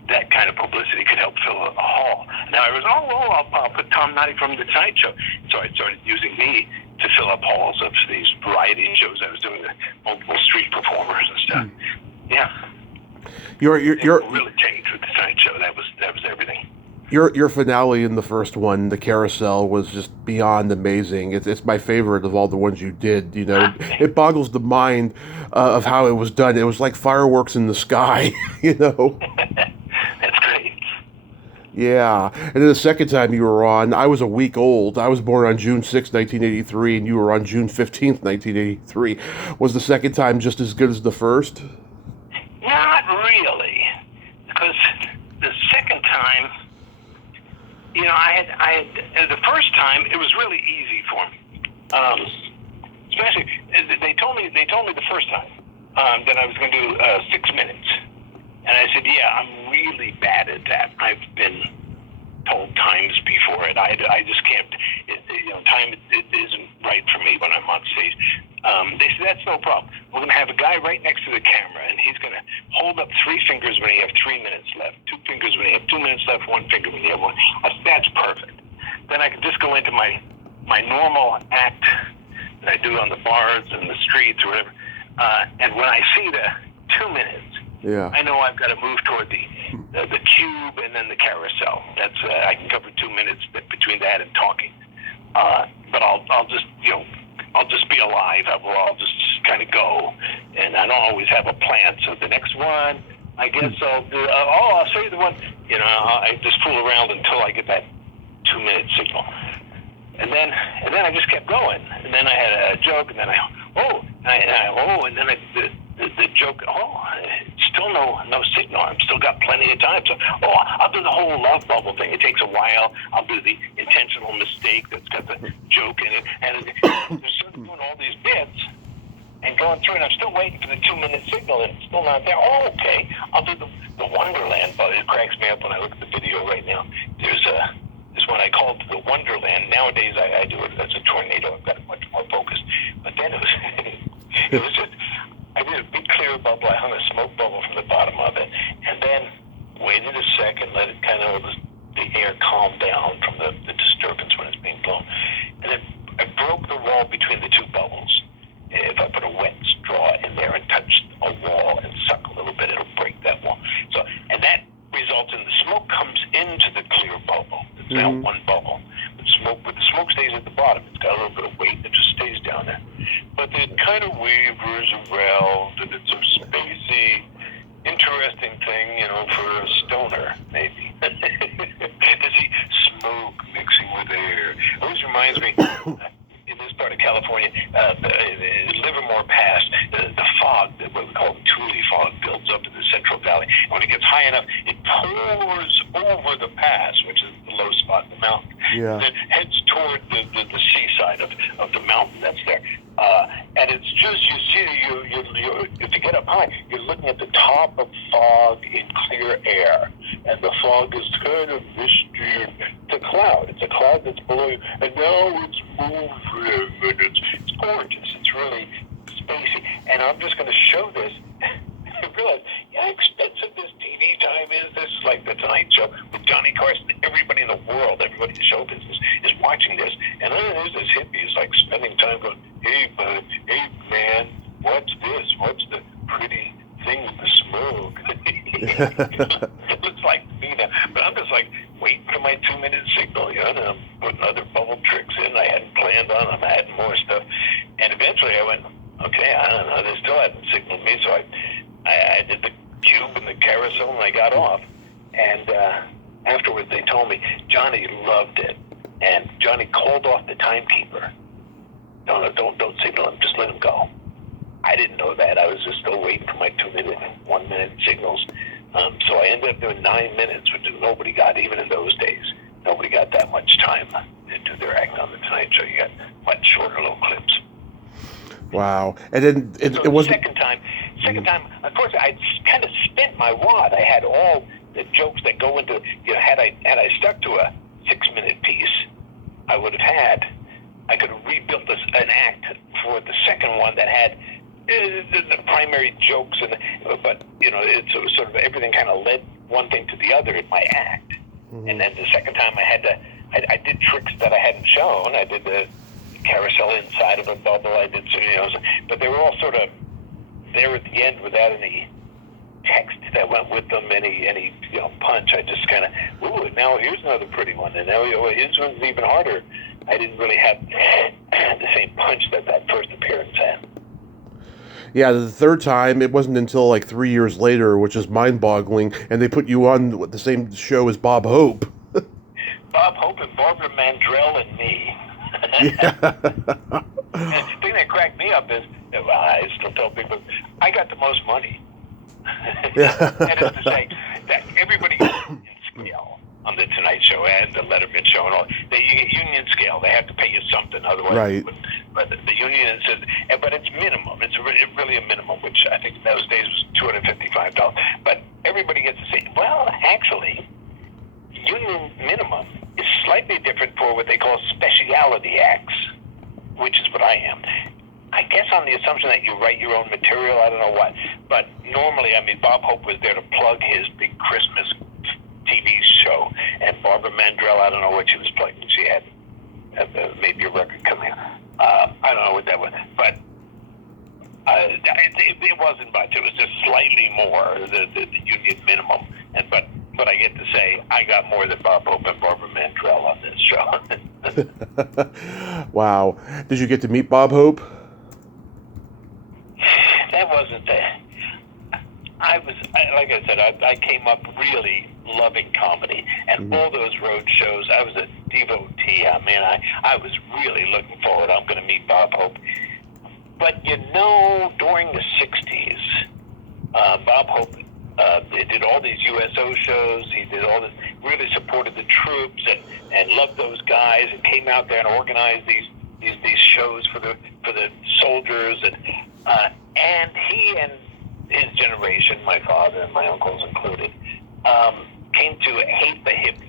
that kind of publicity could help fill a hall. Now I was, I'll put Tom Noddy from the Tonight Show. So I started using me to fill up halls of these variety shows I was doing, with multiple street performers and stuff. Yeah. You're really changed with the Tonight Show. That was everything. Your finale in the first one, the carousel, was just beyond amazing. It's my favorite of all the ones you did. You know, it boggles the mind of how it was done. It was like fireworks in the sky. You know. That's great. Yeah, and then the second time you were on, I was a week old. I was born on June 6, 1983, and you were on June 15th, 1983. Was the second time just as good as the first? Not really. The because the second time, I had the first time it was really easy for me. Especially, they told me the first time that I was going to do 6 minutes, and I said, yeah, I'm really bad at that. I've been told times before it. I just can't. Time it isn't right for me when I'm on stage. They said that's no problem. We're going to have a guy right next to the camera, and he's going to hold up 3 fingers when you have 3 minutes left, 2 fingers when you have 2 minutes left, 1 finger when you have 1. I said, that's perfect. Then I can just go into my normal act that I do on the bars and the streets or whatever. And when I see the 2 minutes, I know I've got to move toward the cube and then the carousel. That's I can cover 2 minutes between that and talking. But I'll just I'll just be alive. I'll just kind of go, and I don't always have a plan. So the next one, I guess I'll do. I'll show you the one. I just fool around until I get that 2 minute signal, and then I just kept going. And then I had a joke, and then and then the joke. Still no signal. I've still got plenty of time. So I'll do the whole love bubble thing. It takes a while. I'll do the intentional mistake that's got the joke in it, and just sort of doing all these bits and going through. And I'm still waiting for the 2 minute signal, and it's still not there. Okay. I'll do the Wonderland, but it cracks me up when I look at the video right now. There's this one I called the Wonderland. Nowadays I do it as a tornado. I've got it much more focused. But then it was just. I did a big clear bubble. I hung a smoke bubble from the bottom of it, and then waited a second, let it kind of the air calm down from the disturbance when it's being blown, and then I broke the wall between the 2 bubbles. If I put a wet straw in there and touch a wall and suck a little bit, it'll break that wall. So, and that results in the smoke comes into the clear bubble. It's now 1 bubble. But the smoke stays at the bottom. It's got a little bit of weight that just stays down there. But it kind of wavers around, and it's a spacey, interesting thing, for a stoner, maybe. To see smoke mixing with air. It always reminds me, in this part of California, Livermore Pass, the fog, what we call the Thule fog, builds up in the Central Valley. And when it gets high enough, it pours over the pass, which is the low spot in the mountain. Yeah. Then heads toward the seaside of the mountain that's there. And it's just, you see, if you get up high, you're looking at the top of fog in clear air. And the fog is kind of misty. It's a cloud. It's a cloud that's below you. And now it's moving. And it's gorgeous. It's really spacey. And I'm just going to show this. I realize how expensive this TV time is. This is like the Tonight Show with Johnny Carson. Everybody in the world, everybody in the show business is watching this. And then there's this hippie who's like spending time going, hey, bud, hey, man, what's this? What's the pretty thing with the smoke? It looks like me now. But I'm just like waiting for my 2 minute signal, and I'm putting other bubble tricks in I hadn't planned on them, adding more stuff. And eventually I went, okay, I don't know, they still hadn't signaled me, so I did the cube and the carousel, and I got off. And afterwards, they told me Johnny loved it, and Johnny called off the timekeeper. No, don't signal him. Just let him go. I didn't know that. I was just still waiting for my 2 minute, 1 minute signals. So I ended up doing 9 minutes, which nobody got, even in those days. Nobody got that much time to do their act on the Tonight Show. You got much shorter little clips. Wow. And then it wasn't... Second time, of course, I kind of spent my wad. I had all the jokes that go into, had I stuck to a 6 minute piece, I could have rebuilt an act for the second one that had the primary jokes, but it's sort of everything kind of led one thing to the other in my act. Mm-hmm. And then the second time I did tricks that I hadn't shown. I did the carousel inside of a bubble. I did, but they were all sort of there at the end without any text that went with them, any punch. I just kind of, now here's another pretty one, and now his one's even harder. I didn't really have the same punch that first appearance had. Yeah, the third time, it wasn't until like 3 years later, which is mind-boggling, and they put you on the same show as Bob Hope. Bob Hope and Barbara Mandrell and me. Yeah. And the thing that cracked me up is, I still tell people, I got the most money. Yeah. That is to say, respect. Everybody gets a union scale on the Tonight Show and the Letterman Show and all. You get union scale. They have to pay you something, otherwise. Right. But the union says, but it's minimum. It's really a minimum, which I think in those days was $255. But everybody gets to say, well, actually, union minimum is slightly different for what they call specialty acts, which is what I am. I guess on the assumption that you write your own material, I don't know what. But normally, I mean, Bob Hope was there to plug his big Christmas TV show, and Barbara Mandrell, I don't know what she was plugging. She had maybe a record coming out. I don't know what that was, but it wasn't much. It was just slightly more, the union minimum. But I get to say, I got more than Bob Hope and Barbara Mandrell on this show. Wow. Did you get to meet Bob Hope? That wasn't that. Like I said, I came up really loving comedy, and all those road shows, I was a devotee. I mean, I was really looking forward. I'm going to meet Bob Hope. But during the 60s, Bob Hope did all these USO shows. He did all this, really supported the troops and loved those guys, and came out there and organized these shows for the soldiers, and he and his generation, my father and my uncles included, came to hate the hippies.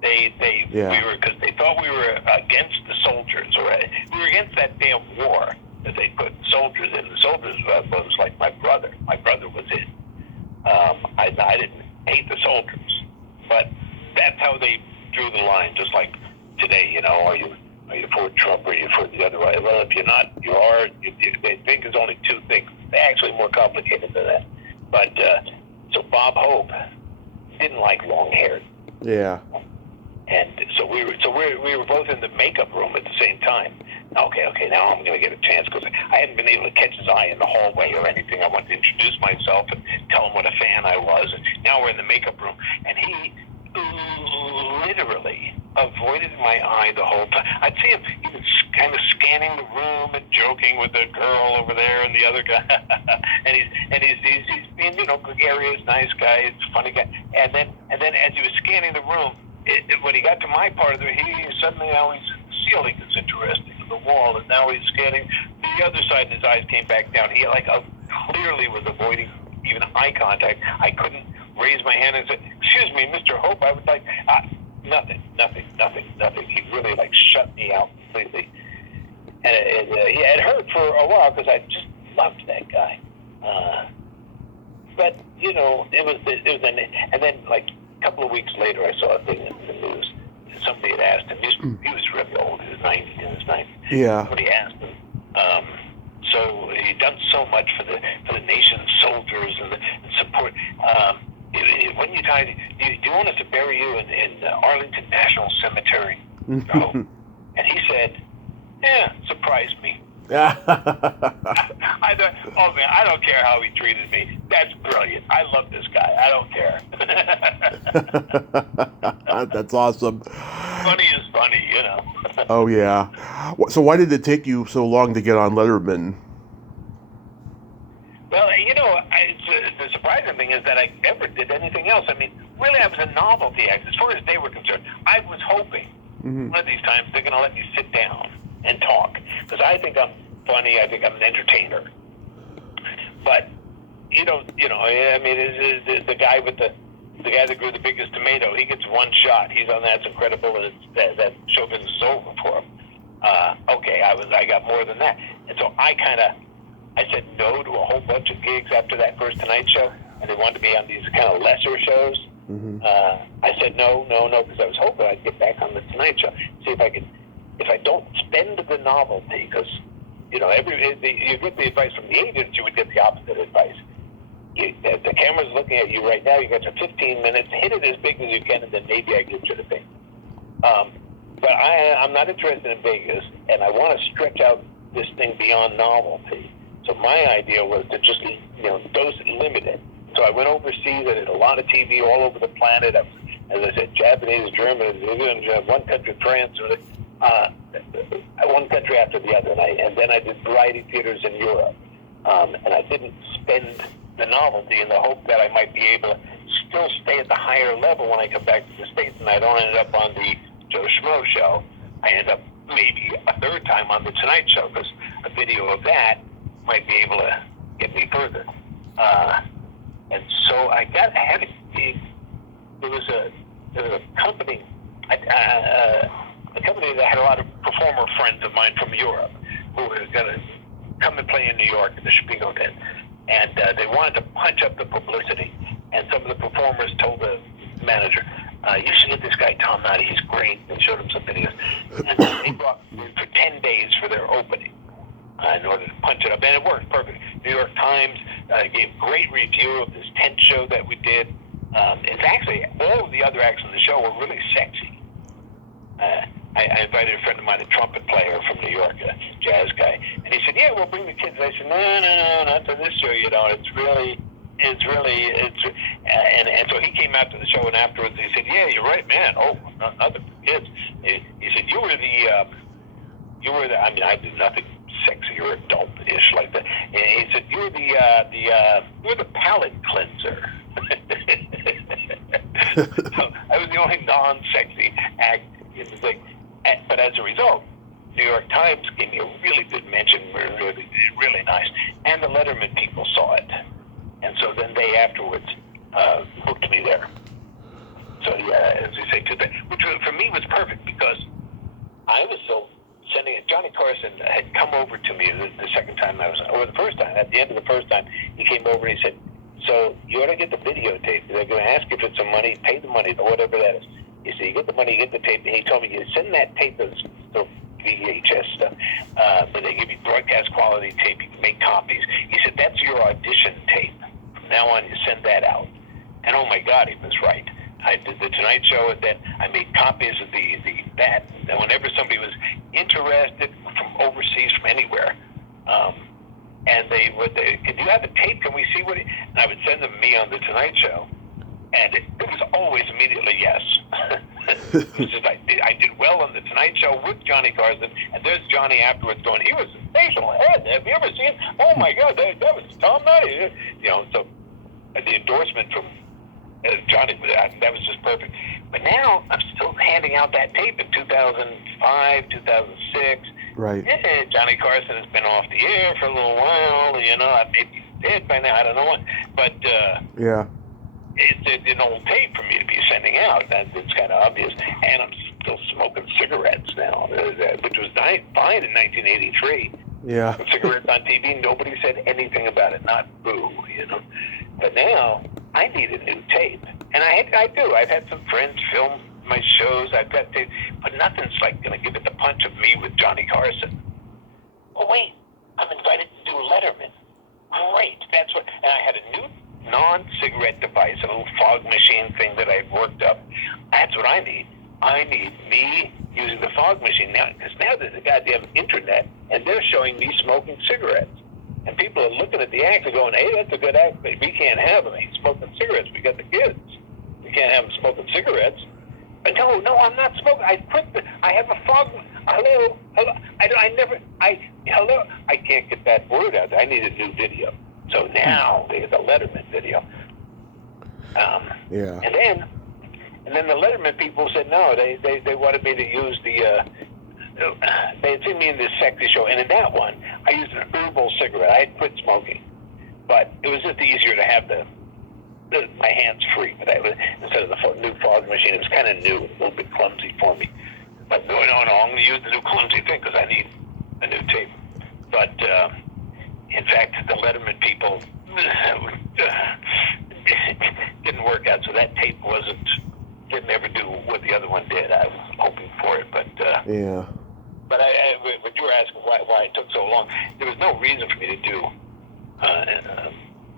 Because they thought we were against the soldiers, or we were against that damn war that they put soldiers in. The soldiers was like my brother. My brother was in. I didn't hate the soldiers, but that's how they drew the line. Just like today, are you for Trump or are you for the other way? Well, if you're not, you are. They think there's only two things. They're actually more complicated than that. But so Bob Hope didn't like long hair. Yeah. And so we were both in the makeup room at the same time. Okay, now I'm going to get a chance, because I hadn't been able to catch his eye in the hallway or anything. I wanted to introduce myself and tell him what a fan I was. And now we're in the makeup room, and he literally avoided my eye the whole time. I'd see him even kind of scanning the room and joking with the girl over there and the other guy, and he's being gregarious, nice guy, it's a funny guy. And then as he was scanning the room, when he got to my part of it, he suddenly now he's the ceiling is interesting, the wall, and now he's scanning the other side, and his eyes came back down. He clearly was avoiding even eye contact. I couldn't raise my hand and say, "Excuse me, Mr. Hope, I would like..." Nothing. He really shut me out completely. And he had heard for a while, because I just loved that guy. But it was and then a couple of weeks later, I saw a thing in the news. Somebody had asked him. He was really old. He was in his 90s. Yeah. Somebody asked him. So he'd done so much for the nation's soldiers and support. When you die, do you want us to bury you in Arlington National Cemetery? No. And he said, "Yeah, surprised me." I thought, oh man, I don't care how he treated me. That's brilliant. I love this guy. I don't care. That's awesome. Funny is funny, Oh yeah. So why did it take you so long to get on Letterman? Well, the surprising thing is that I never did anything else. I mean, really, I was a novelty act. As far as they were concerned, I was hoping one of these times they're going to let me sit down and talk, because I think I'm funny. I think I'm an entertainer. But I mean, the guy that grew the biggest tomato, he gets one shot. He's on That's Incredible, and that show business is over for him. Okay, I got more than that, and so I said no to a whole bunch of gigs after that first Tonight Show, and they wanted to be on these kind of lesser shows. I said no, because I was hoping I'd get back on the Tonight Show, see if I don't spend the novelty, because you get the advice from the agents, you would get the opposite advice. The camera's looking at you right now. You got your 15 minutes. Hit it as big as you can, and then maybe I get you the thing. But I'm not interested in Vegas, and I want to stretch out this thing beyond novelty. So my idea was to just, dose it, limit it. So I went overseas. I did a lot of TV all over the planet. As I said, Japanese, German, one country, France, one country after the other. And then I did variety theaters in Europe. And I didn't spend the novelty and the hope that I might be able to still stay at the higher level when I come back to the States and I don't end up on the Joe Schmo show. I end up maybe a third time on the Tonight Show, because a video of that might be able to get me further. And so there was a company, a company that had a lot of performer friends of mine from Europe who were going to come and play in New York at the Spiegel Den. And they wanted to punch up the publicity. And some of the performers told the manager, you should get this guy, Tom Noddy. He's great. They showed him some videos. And they brought me for 10 days for their opening in order to punch it up. And it worked perfect. New York Times gave great review of this tent show that we did. It's actually, all of the other acts on the show were really sexy. I invited a friend of mine, a trumpet player from New York, a jazz guy, and he said, yeah, we'll bring the kids. And I said, no, not to this show, you know. And so he came out to the show, and afterwards he said, yeah, you're right, man. Oh, nothing for kids. He said, you were the, I mean, I do nothing sexy or adult-ish like that. And he said, you're the palate cleanser. So I was the only non-sexy act in the thing. But as a result, New York Times gave me a really good mention, really, really nice. And the Letterman people saw it. And so then they afterwards booked me there. So yeah, as you say, which for me was perfect, because I was still sending it. Johnny Carson had come over to me the second time or the first time, at the end of the first time, he came over and he said, so you ought to get the videotape. They're going to ask you for some money, pay the money, whatever that is. He said, you get the money, you get the tape. And he told me, you send that tape to the VHS stuff, but they give you broadcast quality tape. You can make copies. He said, that's your audition tape. From now on, you send that out. And oh my God, he was right. I did the Tonight Show, and then I made copies of that. And whenever somebody was interested from overseas, from anywhere, and they would, do you have the tape? Can we see what? And I would send them me on the Tonight Show, and it was always immediately yes. It was just, I did well on the Tonight Show with Johnny Carson, and there's Johnny afterwards going, he was a sensational head. Have you ever seen? Oh my God, that was Tom Noddy. You know, so the endorsement from Johnny, that was just perfect. But now I'm still handing out that tape in 2005, 2006. Right. Yeah, Johnny Carson has been off the air for a little while. You know, maybe he's dead by now. I don't know what. But yeah, it's an old tape for me to be sending out. It's kind of obvious. And I'm still smoking cigarettes now, which was fine in 1983. Yeah. Cigarettes on TV, nobody said anything about it. Not boo, you know. But now I need a new tape, and I do. I've had some friends film my shows. I've got tape, but nothing's like going to give it the punch of me with Johnny Carson. Oh wait, I'm invited to do Letterman. Great, that's what. And I had a new non-cigarette device, a little fog machine thing that I've worked up. That's what I need. I need me using the fog machine now, because now there's a goddamn internet, and they're showing me smoking cigarettes. And people are looking at the actor going, hey, that's a good act, but we can't have him. He's smoking cigarettes. We got the kids. We can't have him smoking cigarettes. But no, I'm not smoking. I have a fog. Hello. Hello. I can't get that word out. I need a new video. So now there's a Letterman video. Yeah. And then the Letterman people said no. They wanted me to use they had seen me in this sexy show, and in that one, I used an herbal cigarette. I had quit smoking, but it was just easier to have my hands free. But instead of the new fog machine, it was kind of new, a little bit clumsy for me. But no, I'm going to use the new clumsy thing because I need a new tape. But in fact, the Letterman people didn't work out, so that tape didn't ever do what the other one did. I was hoping for it, but yeah. But but you were asking why it took so long. There was no reason for me to do,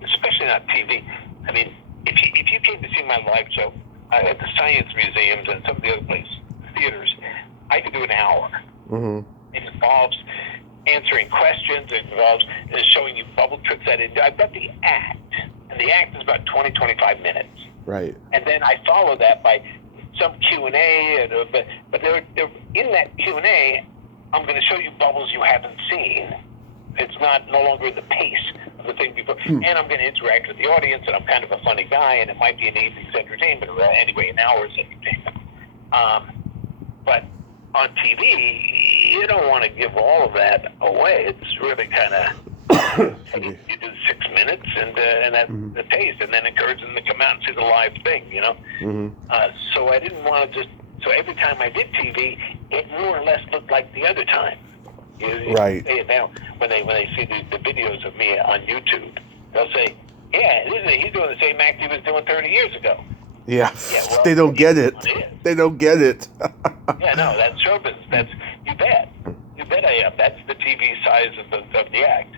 especially not TV. I mean, if you came to see my live show at the science museums and some of the other theaters, I could do an hour. Mm-hmm. It involves answering questions. It involves showing you bubble tricks. I've got the act, and the act is about 20, 25 minutes. Right. And then I follow that by some Q&A, but they're in that Q&A, I'm going to show you bubbles you haven't seen. it's not no longer the pace of the thing before. And I'm going to interact with the audience, and I'm kind of a funny guy, and it might be an evening's entertainment, or anyway, an hour's entertainment. But on TV, you don't want to give all of that away. It's really kind of you do 6 minutes, and that's the taste, and then encourage them to come out and see the live thing, you know. So I didn't want to just. So every time I did TV, it more or less looked like the other time. Right. Now, when they see the videos of me on YouTube, they'll say, "Yeah, he's doing the same act he was doing 30 years ago." Yeah, well, they don't get it. They don't get it. Yeah, no, that's show business. That's you bet I am. That's the TV size of the act.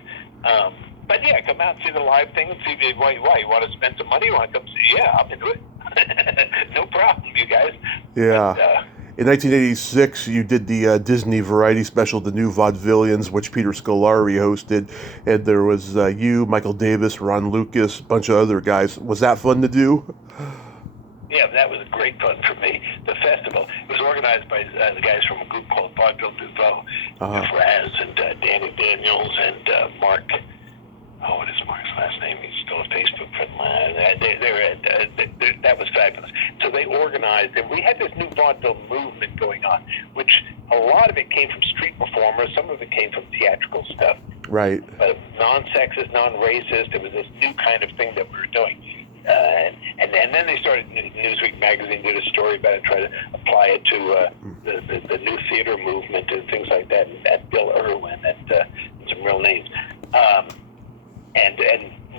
But yeah, come out and see the live thing and see why you want to spend some money. You want to come see? Yeah, I'm into it. No problem, you guys. Yeah. But, in 1986, you did the Disney variety special, The New Vaudevillians, which Peter Scolari hosted, and there was you, Michael Davis, Ron Lucas, a bunch of other guys. Was that fun to do? Yeah, that was great fun for me. The festival was organized by the guys from a group called Vaudeville Nouveau, Raz and Danny Daniels and Mark. Oh, what is Mark's last name? He's still a Facebook friend. That was fabulous. So they organized, and we had this new vaudeville movement going on, which a lot of it came from street performers. Some of it came from theatrical stuff. Right. But non-sexist, non-racist. It was this new kind of thing that we were doing. And then they started, Newsweek magazine did a story about it, try to apply it to the new theater movement and things like that, and Bill Irwin and some real names.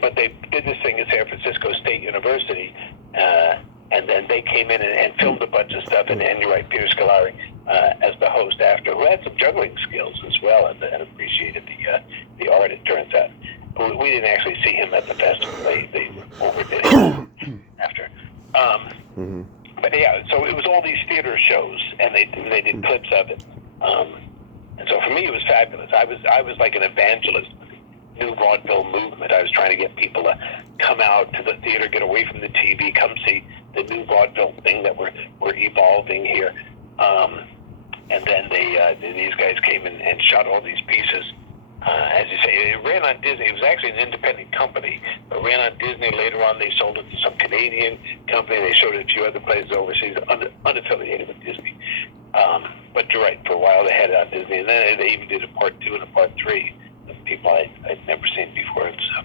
But they did this thing at San Francisco State University, and then they came in and filmed a bunch of stuff, and you're right, Peter Scolari as the host after, who had some juggling skills as well, and appreciated the art, it turns out. We didn't actually see him at the festival. They overdid it after. But yeah, so it was all these theater shows, and they did clips of it. And so for me, it was fabulous. I was like an evangelist for the new vaudeville movement. I was trying to get people to come out to the theater, get away from the TV, come see the new vaudeville thing that we're evolving here. And then these guys came and shot all these pieces. As you say, it ran on Disney. It was actually an independent company, but ran on Disney. Later on, they sold it to some Canadian company. They showed it a few other places overseas, unaffiliated with Disney. But you're right, for a while they had it on Disney, and then they even did a part 2 and a part 3 of people I'd never seen before. So,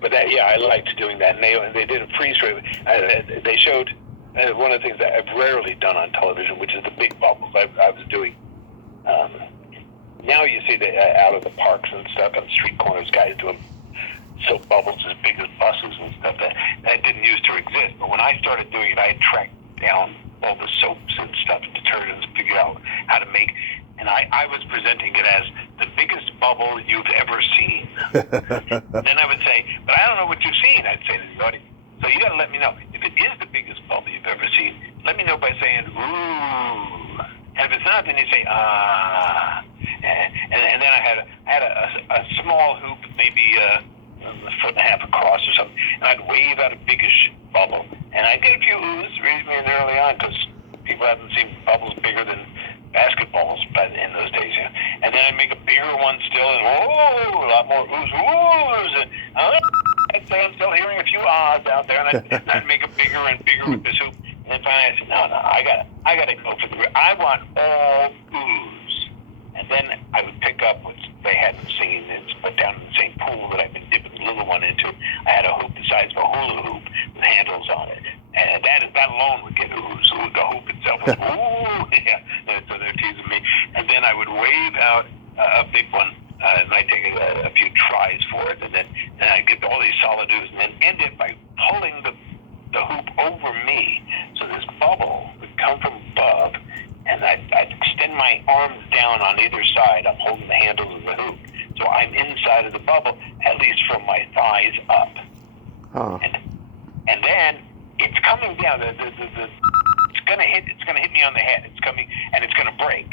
but I liked doing that. And they did a freeze frame. They showed one of the things that I've rarely done on television, which is the big bubbles. I was doing. Now you see out of the parks and stuff on street corners, guys doing soap bubbles as big as buses and stuff. That didn't used to exist. But when I started doing it, I tracked down all the soaps and stuff, detergents, figured out how to make. And I was presenting it as the biggest bubble you've ever seen. Then I would say, but I don't know what you've seen, I'd say to the audience. So you got to let me know. If it is the biggest bubble you've ever seen, let me know by saying, ooh. And if it's not, then you say, ah. And then I had a small hoop, maybe a foot and a half across or something, and I'd wave out a biggish bubble. And I did a few oohs early on, because people haven't seen bubbles bigger than basketballs in those days. You know? And then I'd make a bigger one still, and a lot more oohs. And, I'd say I'm still hearing a few ahs out there, and I'd make it bigger and bigger with this hoop. And then finally I said, no, I gotta go for the. I want all oohs. And then I would pick up what they hadn't seen and put down in the same pool that I've been dipping the little one into. I had a hoop the size of a hula hoop with handles on it. And that alone would get oohs. So the hoop itself was ooh, yeah. So they're teasing me. And then I would wave out a big one. And I'd take a few tries for it. And then I'd get all these solid oohs. And then end it by pulling the hoop over me. So this bubble would come from above. And I'd extend my arms down on either side. I'm holding the handles of the hoop. So I'm inside of the bubble, at least from my thighs up. Huh. And then it's coming down. It's gonna hit me on the head. It's coming, and it's gonna break.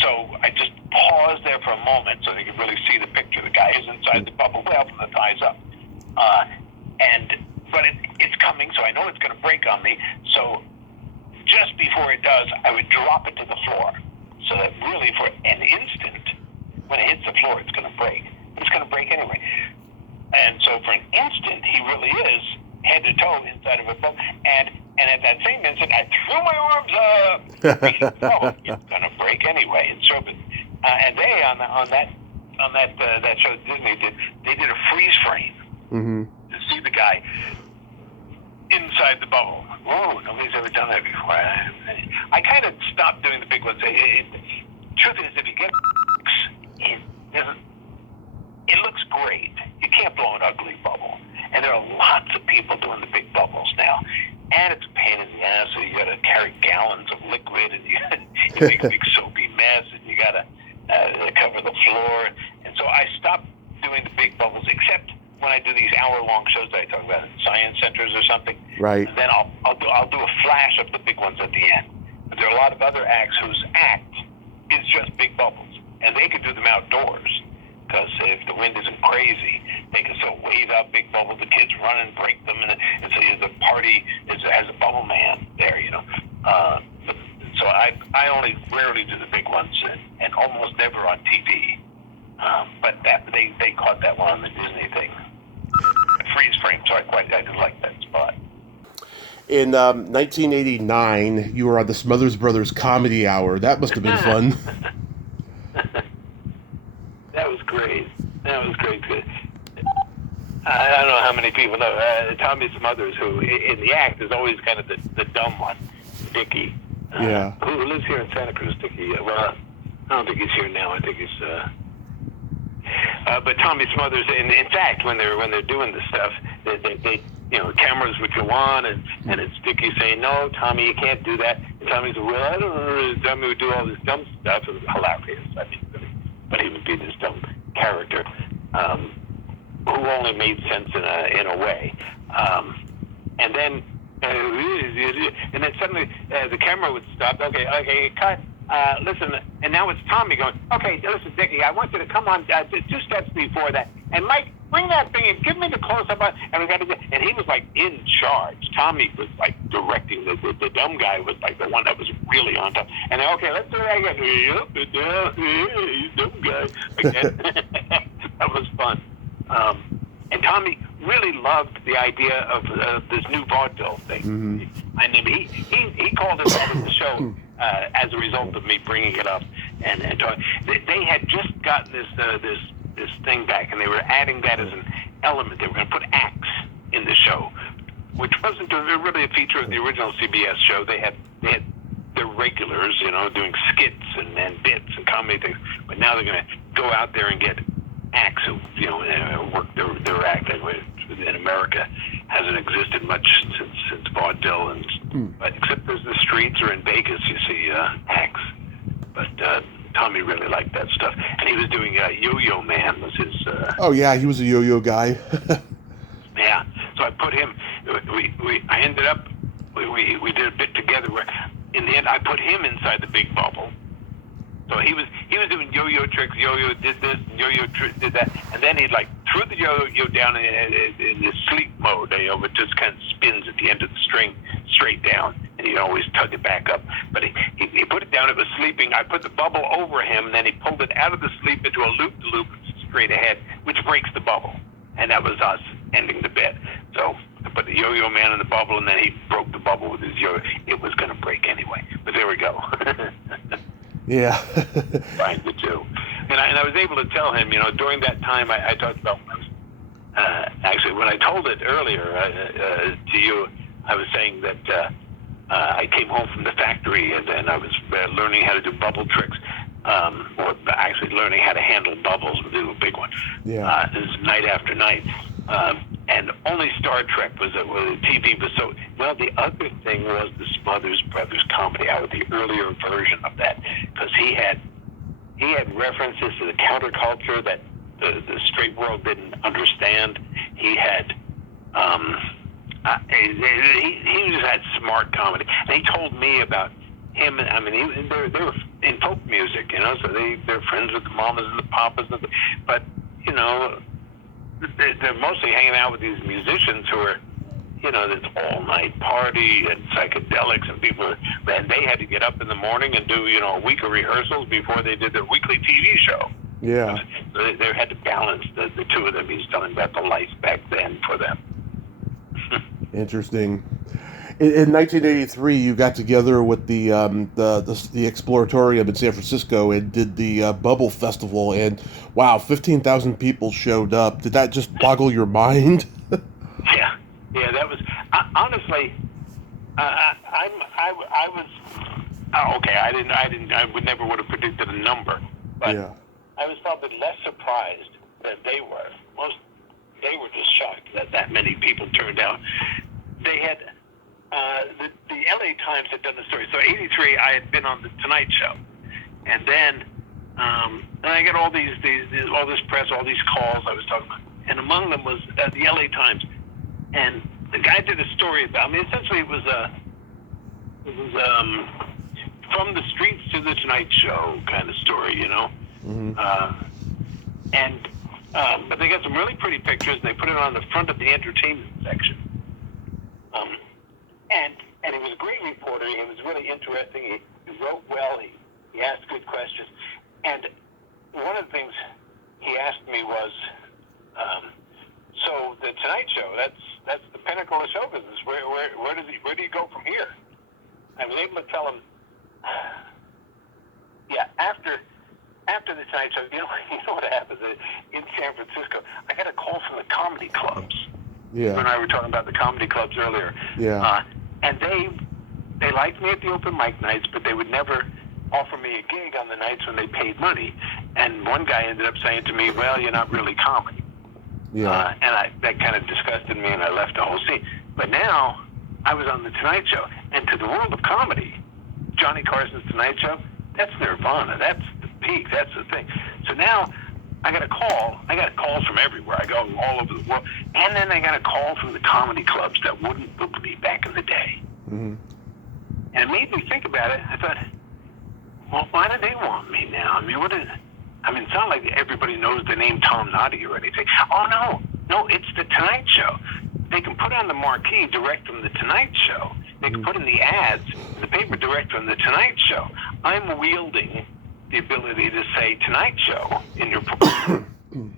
So I just pause there for a moment so they can really see the picture. The guy is inside the bubble, well, from the thighs up. But it's coming, so I know it's gonna break on me. So just before it does, I would drop it to the floor, so that really for an instant, when it hits the floor, it's going to break. It's going to break anyway. And so for an instant, he really is head to toe inside of a bubble. And at that same instant, I threw my arms up. Oh, it's going to break anyway. And so, and they on that show Disney did, they did a freeze frame to see the guy inside the bubble. Whoa, nobody's ever done that before. I kind of stopped doing the big ones. Truth is, if you get it looks great. You can't blow an ugly bubble. And there are lots of people doing the big bubbles now. And it's a pain in the ass, so you got to carry gallons of liquid, and you make a big soapy mess, and you got to cover the floor. And so I stopped doing the big bubbles, except when I do these hour-long shows that I talk about in science centers or something. Right. And then I'll do a flash of the big ones at the end. But there are a lot of other acts whose act is just big bubbles, and they could do them outdoors. Because if the wind isn't crazy, they can still wave out big bubbles. The kids run and break them, and so the party has a bubble man there, you know. So I only rarely do the big ones, and almost never on TV. But they caught that one on the Disney thing, freeze frame. So I did like that spot. In 1989, you were on the Smothers Brothers Comedy Hour. That must have been fun. That was great. I don't know how many people know. Tommy Smothers, who in the act is always kind of the dumb one, Dickie. Yeah. Who lives here in Santa Cruz, Dickie. Well, I don't think he's here now. I think he's... but Tommy Smothers, in fact, when they're doing this stuff, they cameras would go on, and it's Dickie saying, "No, Tommy, you can't do that." And Tommy said, "Well, I don't know." Tommy would do all this dumb stuff. It was hilarious. I mean, but he would be this dumb character who only made sense in a way. And then suddenly the camera would stop. Okay, cut. Listen, and now it's Tommy going, "Okay, listen, Dickie, I want you to come on 2 steps before that. And Mike, bring that thing and give me the close-up." And he was like in charge. Tommy was like directing. The dumb guy was like the one that was really on top. And then, okay, let's do that again. You dumb guy. Again. That was fun. And Tommy really loved the idea of this new vaudeville thing. Mm-hmm. I mean, he called it out of the show as a result of me bringing it up. And they had just gotten this thing back, and they were adding that as an element. They were going to put acts in the show, which wasn't really a feature of the original CBS show. They had their regulars, doing skits and bits and comedy things. But now they're going to go out there and get acts who, work their act. In America hasn't existed much since vaudeville, but except as the streets or in Vegas, you see acts. But Tommy really liked that stuff, and he was doing Yo-Yo Man was his. Oh yeah, he was a yo-yo guy. Yeah, so I put him. I ended up. We did a bit together where, in the end, I put him inside the big bubble. So he was doing yo-yo tricks. Yo-yo did this, yo-yo did that, and then he threw the yo-yo down in this sleep mode. It just kind of spins at the end of the string straight down, and he'd always tug it back up. But he put it down. It was sleeping. I put the bubble over him, and then he pulled it out of the sleep into a loop-de-loop straight ahead, which breaks the bubble, and that was us ending the bit. So I put the yo-yo man in the bubble, and then he broke the bubble with his yo-yo. It was going to break anyway, but there we go. Yeah. Fine to do. And I was able to tell him, during that time I talked about when I was, actually when I told it earlier to you, I was saying that I came home from the factory and then I was learning how to do bubble tricks, or actually learning how to handle bubbles and do a big one. Yeah. This is night after night. And only Star Trek was TV was so well. The other thing was the Smothers Brothers Comedy Hour, the earlier version of that, because he had references to the counterculture that the straight world didn't understand. He had he just had smart comedy, and he told me about him. I mean, they were in folk music, so they're friends with the mamas and the papas, but they're mostly hanging out with these musicians who are, this all-night party and psychedelics and people, and they had to get up in the morning and do, a week of rehearsals before they did their weekly TV show. Yeah. So they had to balance the two of them. He's telling about the life back then for them. Interesting. In 1983, you got together with the Exploratorium in San Francisco and did the Bubble Festival, and wow, 15,000 people showed up. Did that just boggle your mind? Yeah, that was honestly. I was okay. I would never would have predicted a number, but Yeah. I was probably less surprised than they were. They were just shocked that many people turned out. They had the LA Times had done the story. So '83, I had been on the Tonight Show, and then I got all this press, all these calls I was talking about, and among them was the LA Times, and the guy did a story about. I mean, essentially, it was from the streets to the Tonight Show kind of story, you know. Mm-hmm. But they got some really pretty pictures, and they put it on the front of the entertainment section. And he was a great reporter. He was really interesting. He wrote well. He asked good questions. And one of the things he asked me was, so the Tonight Show, that's the pinnacle of show business. Where do you go from here? I was able to tell him, yeah, after the Tonight Show, you know what happens in San Francisco? I got a call from the comedy clubs. Yeah. You and I were talking about the comedy clubs earlier. Yeah. And they liked me at the open mic nights, but they would never offer me a gig on the nights when they paid money. And one guy ended up saying to me, "Well, you're not really comedy." Yeah. That kind of disgusted me, and I left the whole scene. But now I was on the Tonight Show, and to the world of comedy, Johnny Carson's Tonight Show, that's nirvana. That's the peak. That's the thing. So now I got a call. I got calls from everywhere. I go all over the world. And then I got a call from the comedy clubs that wouldn't book me back in the day. Mm-hmm. And it made me think about it. I thought, well, why do they want me now? I mean, it's not like everybody knows the name Tom Noddy or anything. Oh, no, it's the Tonight Show. They can put on the marquee direct from the Tonight Show. They can put in the ads in the paper direct from the Tonight Show. I'm wielding the ability to say Tonight Show in your proposal.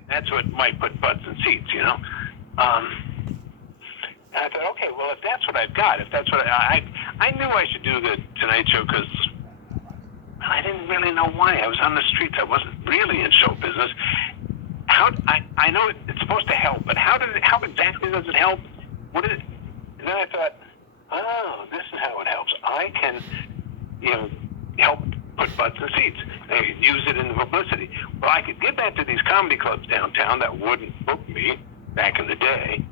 That's what might put butts in seats, you know. And I thought, okay, well, if that's what I've got, if that's what I knew I should do the Tonight Show because I didn't really know why. I was on the streets. I wasn't really in show business. I know it's supposed to help, but how exactly does it help? What is it? And then I thought, oh, this is how it helps. I can, help put butts in seats. Use it in the publicity. Well, I could give that to these comedy clubs downtown that wouldn't book me back in the day,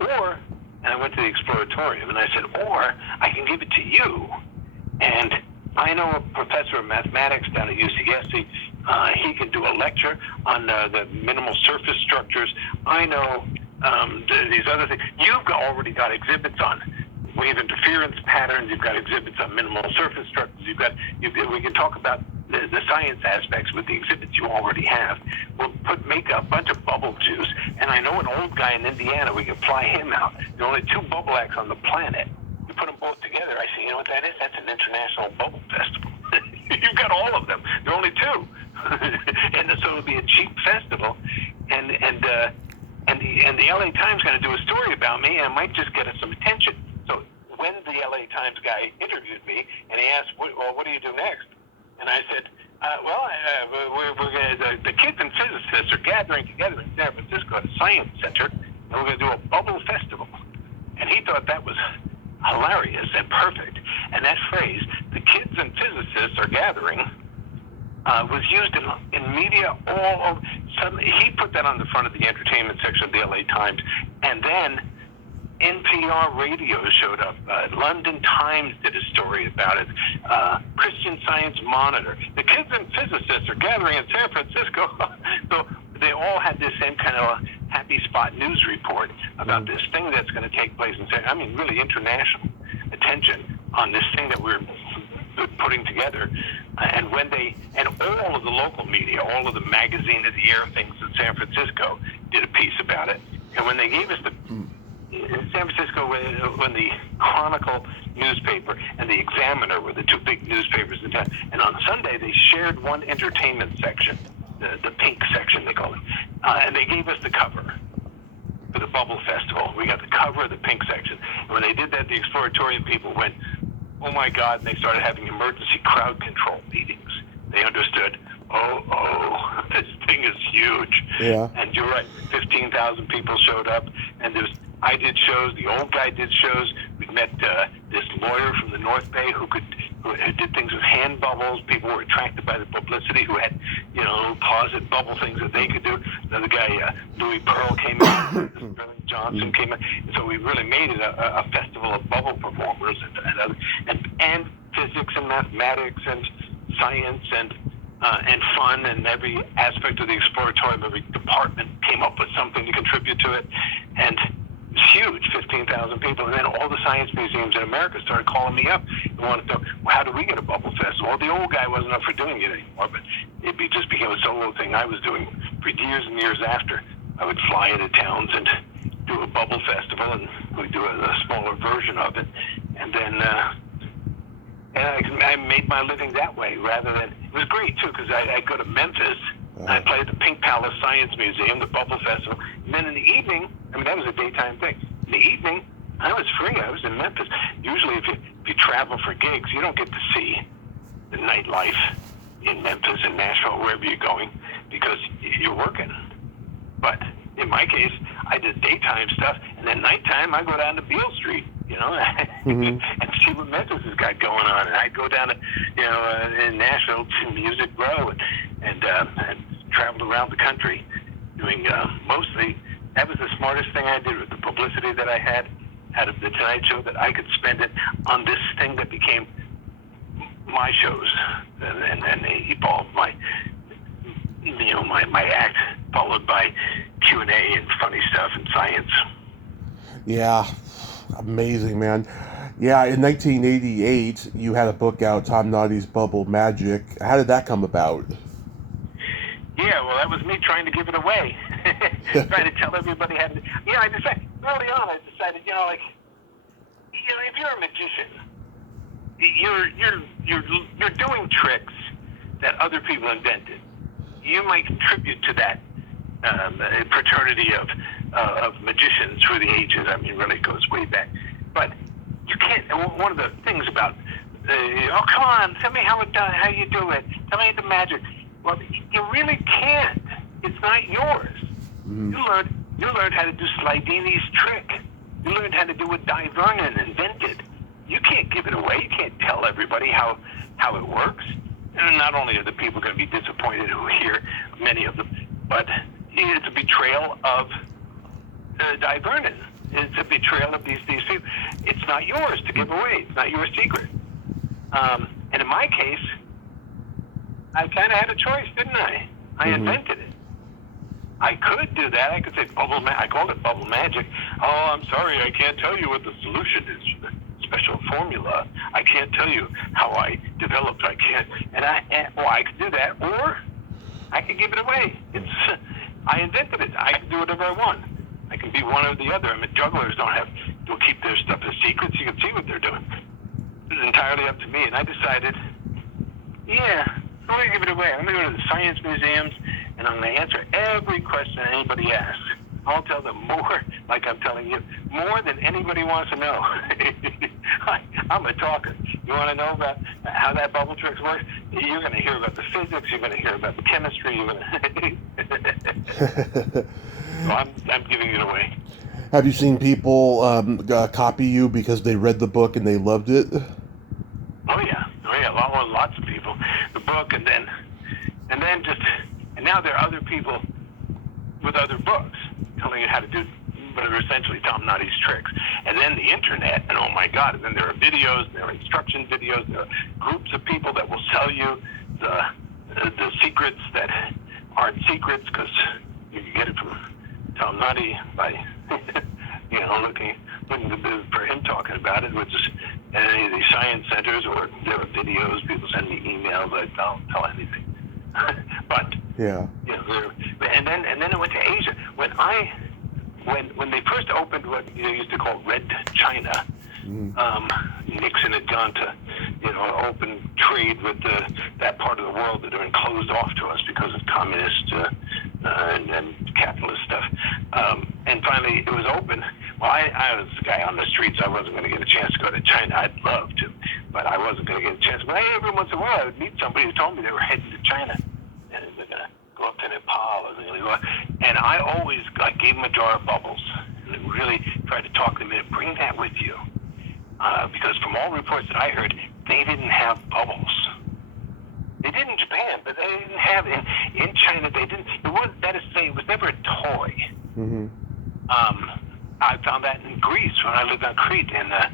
and I went to the Exploratorium, and I said, or I can give it to you. And I know a professor of mathematics down at UCSC. He can do a lecture on the minimal surface structures. I know these other things. You've already got exhibits on wave interference patterns. You've got exhibits on minimal surface structures. We can talk about the science aspects with the exhibits you already have. We'll make a bunch of bubble juice. And I know an old guy in Indiana. We can fly him out. There are only 2 bubble acts on the planet. You put them both together. I say, you know what that is? That's an international bubble festival. You've got all of them. There are only 2. And so it'll be a cheap festival. And the LA Times going to do a story about me, and it might just get us some attention. So when the LA Times guy interviewed me, and he asked, well, what do you do next? And I said, the kids and physicists are gathering together in San Francisco at a science center, and we're going to do a bubble festival. And he thought that was hilarious and perfect. And that phrase, the kids and physicists are gathering, was used in media all over. He put that on the front of the entertainment section of the LA Times, and then NPR radio showed up. London Times did a story about it. Christian Science Monitor. The kids and physicists are gathering in San Francisco. So they all had this same kind of happy spot news report about this thing that's going to take place in really international attention on this thing that we're putting together. And all of the local media, all of the Magazine of the Year things in San Francisco did a piece about it. And when they gave us in San Francisco, when the Chronicle newspaper and the Examiner were the 2 big newspapers in town, and on Sunday they shared one entertainment section. the pink section, they call it. And they gave us the cover for the Bubble Festival. We got the cover of the pink section. And when they did that, the Exploratorium people went, oh my God, and they started having emergency crowd control meetings. They understood, oh, this thing is huge. Yeah. And you're right, 15,000 people showed up, and I did shows, the old guy did shows. We met this lawyer from the North Bay who did things with hand bubbles. People were attracted by the publicity, who had, closet bubble things that they could do. Another guy, Louis Pearl, came in, Sterling Johnson came in. And so we really made it a festival of bubble performers and physics and mathematics and science and fun, and every aspect of the Exploratorium, every department came up with something to contribute to it. And it was huge, 15,000 people. And then all the science museums in America started calling me up and wanted to know, well, how do we get a bubble festival? Well, the old guy wasn't up for doing it anymore, but it just became a solo thing I was doing for years and years after. I would fly into towns and do a bubble festival, and we'd do a smaller version of it. And then I made my living that way rather than, it was great too, because I'd go to Memphis, and I'd play at the Pink Palace Science Museum, the Bubble Festival, and then in the evening, that was a daytime thing. In the evening, I was free. I was in Memphis. Usually if you travel for gigs, you don't get to see the nightlife in Memphis and Nashville, wherever you're going, because you're working. But in my case, I did daytime stuff, and then nighttime, I go down to Beale Street, and see what Memphis has got going on. And I'd go down to, in Nashville to Music Row and traveled around the country doing mostly, that was the smartest thing I did with the publicity that I had out of the Tonight Show, that I could spend it on this thing that became my shows. And it evolved my act, followed by Q&A and funny stuff and science. Yeah, amazing, man. Yeah, in 1988, you had a book out, Tom Noddy's Bubble Magic. How did that come about? Yeah, well, that was me trying to give it away. Trying to tell everybody how to... I decided, early on, if you're a magician, you're doing tricks that other people invented. You might contribute to that fraternity of magicians through the ages. Really it goes way back. But you can't. One of the things about, oh, come on, tell me how you do it. Tell me the magic. Well, you really can't. It's not yours. Mm-hmm. You learned how to do Slidini's trick. You learned how to do what Di Vernon invented. You can't give it away. You can't tell everybody how it works. And not only are the people going to be disappointed who hear many of them, but it's a betrayal of Di Vernon. It's a betrayal of these people. It's not yours to give away. It's not your secret. And in my case, I kind of had a choice, didn't I? I invented it. I could do that. I could say I called it bubble magic. Oh, I'm sorry, I can't tell you what the solution is for the special formula. I can't tell you how I developed. I can't. I could do that, or I could give it away. I invented it. I can do whatever I want. I can be one or the other. Jugglers don't keep their stuff as secrets. You can see what they're doing. It's entirely up to me, and I decided, I'm going to give it away. I'm going to go to the science museums, and I'm going to answer every question anybody asks. I'll tell them more, like I'm telling you, more than anybody wants to know. I'm a talker. You want to know about how that bubble tricks works? You're going to hear about the physics. You're going to hear about the chemistry. So I'm giving it away. Have you seen people copy you because they read the book and they loved it? Oh yeah, lots of people. The book, and now there are other people with other books telling you how to do what are essentially Tom Noddy's tricks. And then the internet, and oh my God, and then there are videos, there are instruction videos, there are groups of people that will sell you the secrets that aren't secrets, because you can get it from Tom Noddy by looking for him talking about it, which is any of these science centers, or there are videos. People send me emails. I don't tell anything. But and then it went to Asia. When they first opened what they used to call Red China, Nixon had gone to open trade with that part of the world that had been closed off to us because of communist and capitalist stuff. And finally, it was open. Well, I was the guy on the streets. I wasn't going to get a chance to go to China. I'd love to, but I wasn't going to get a chance. But every once in a while, I would meet somebody who told me they were heading to China, and they were going to go up to Nepal. And I always gave them a jar of bubbles, and really tried to talk them into bring that with you. Because from all reports that I heard, they didn't have bubbles. They did in Japan, but they didn't have it. In China, they didn't. That is to say, it was never a toy. Mm-hmm. I found that in Greece when I lived on Crete in the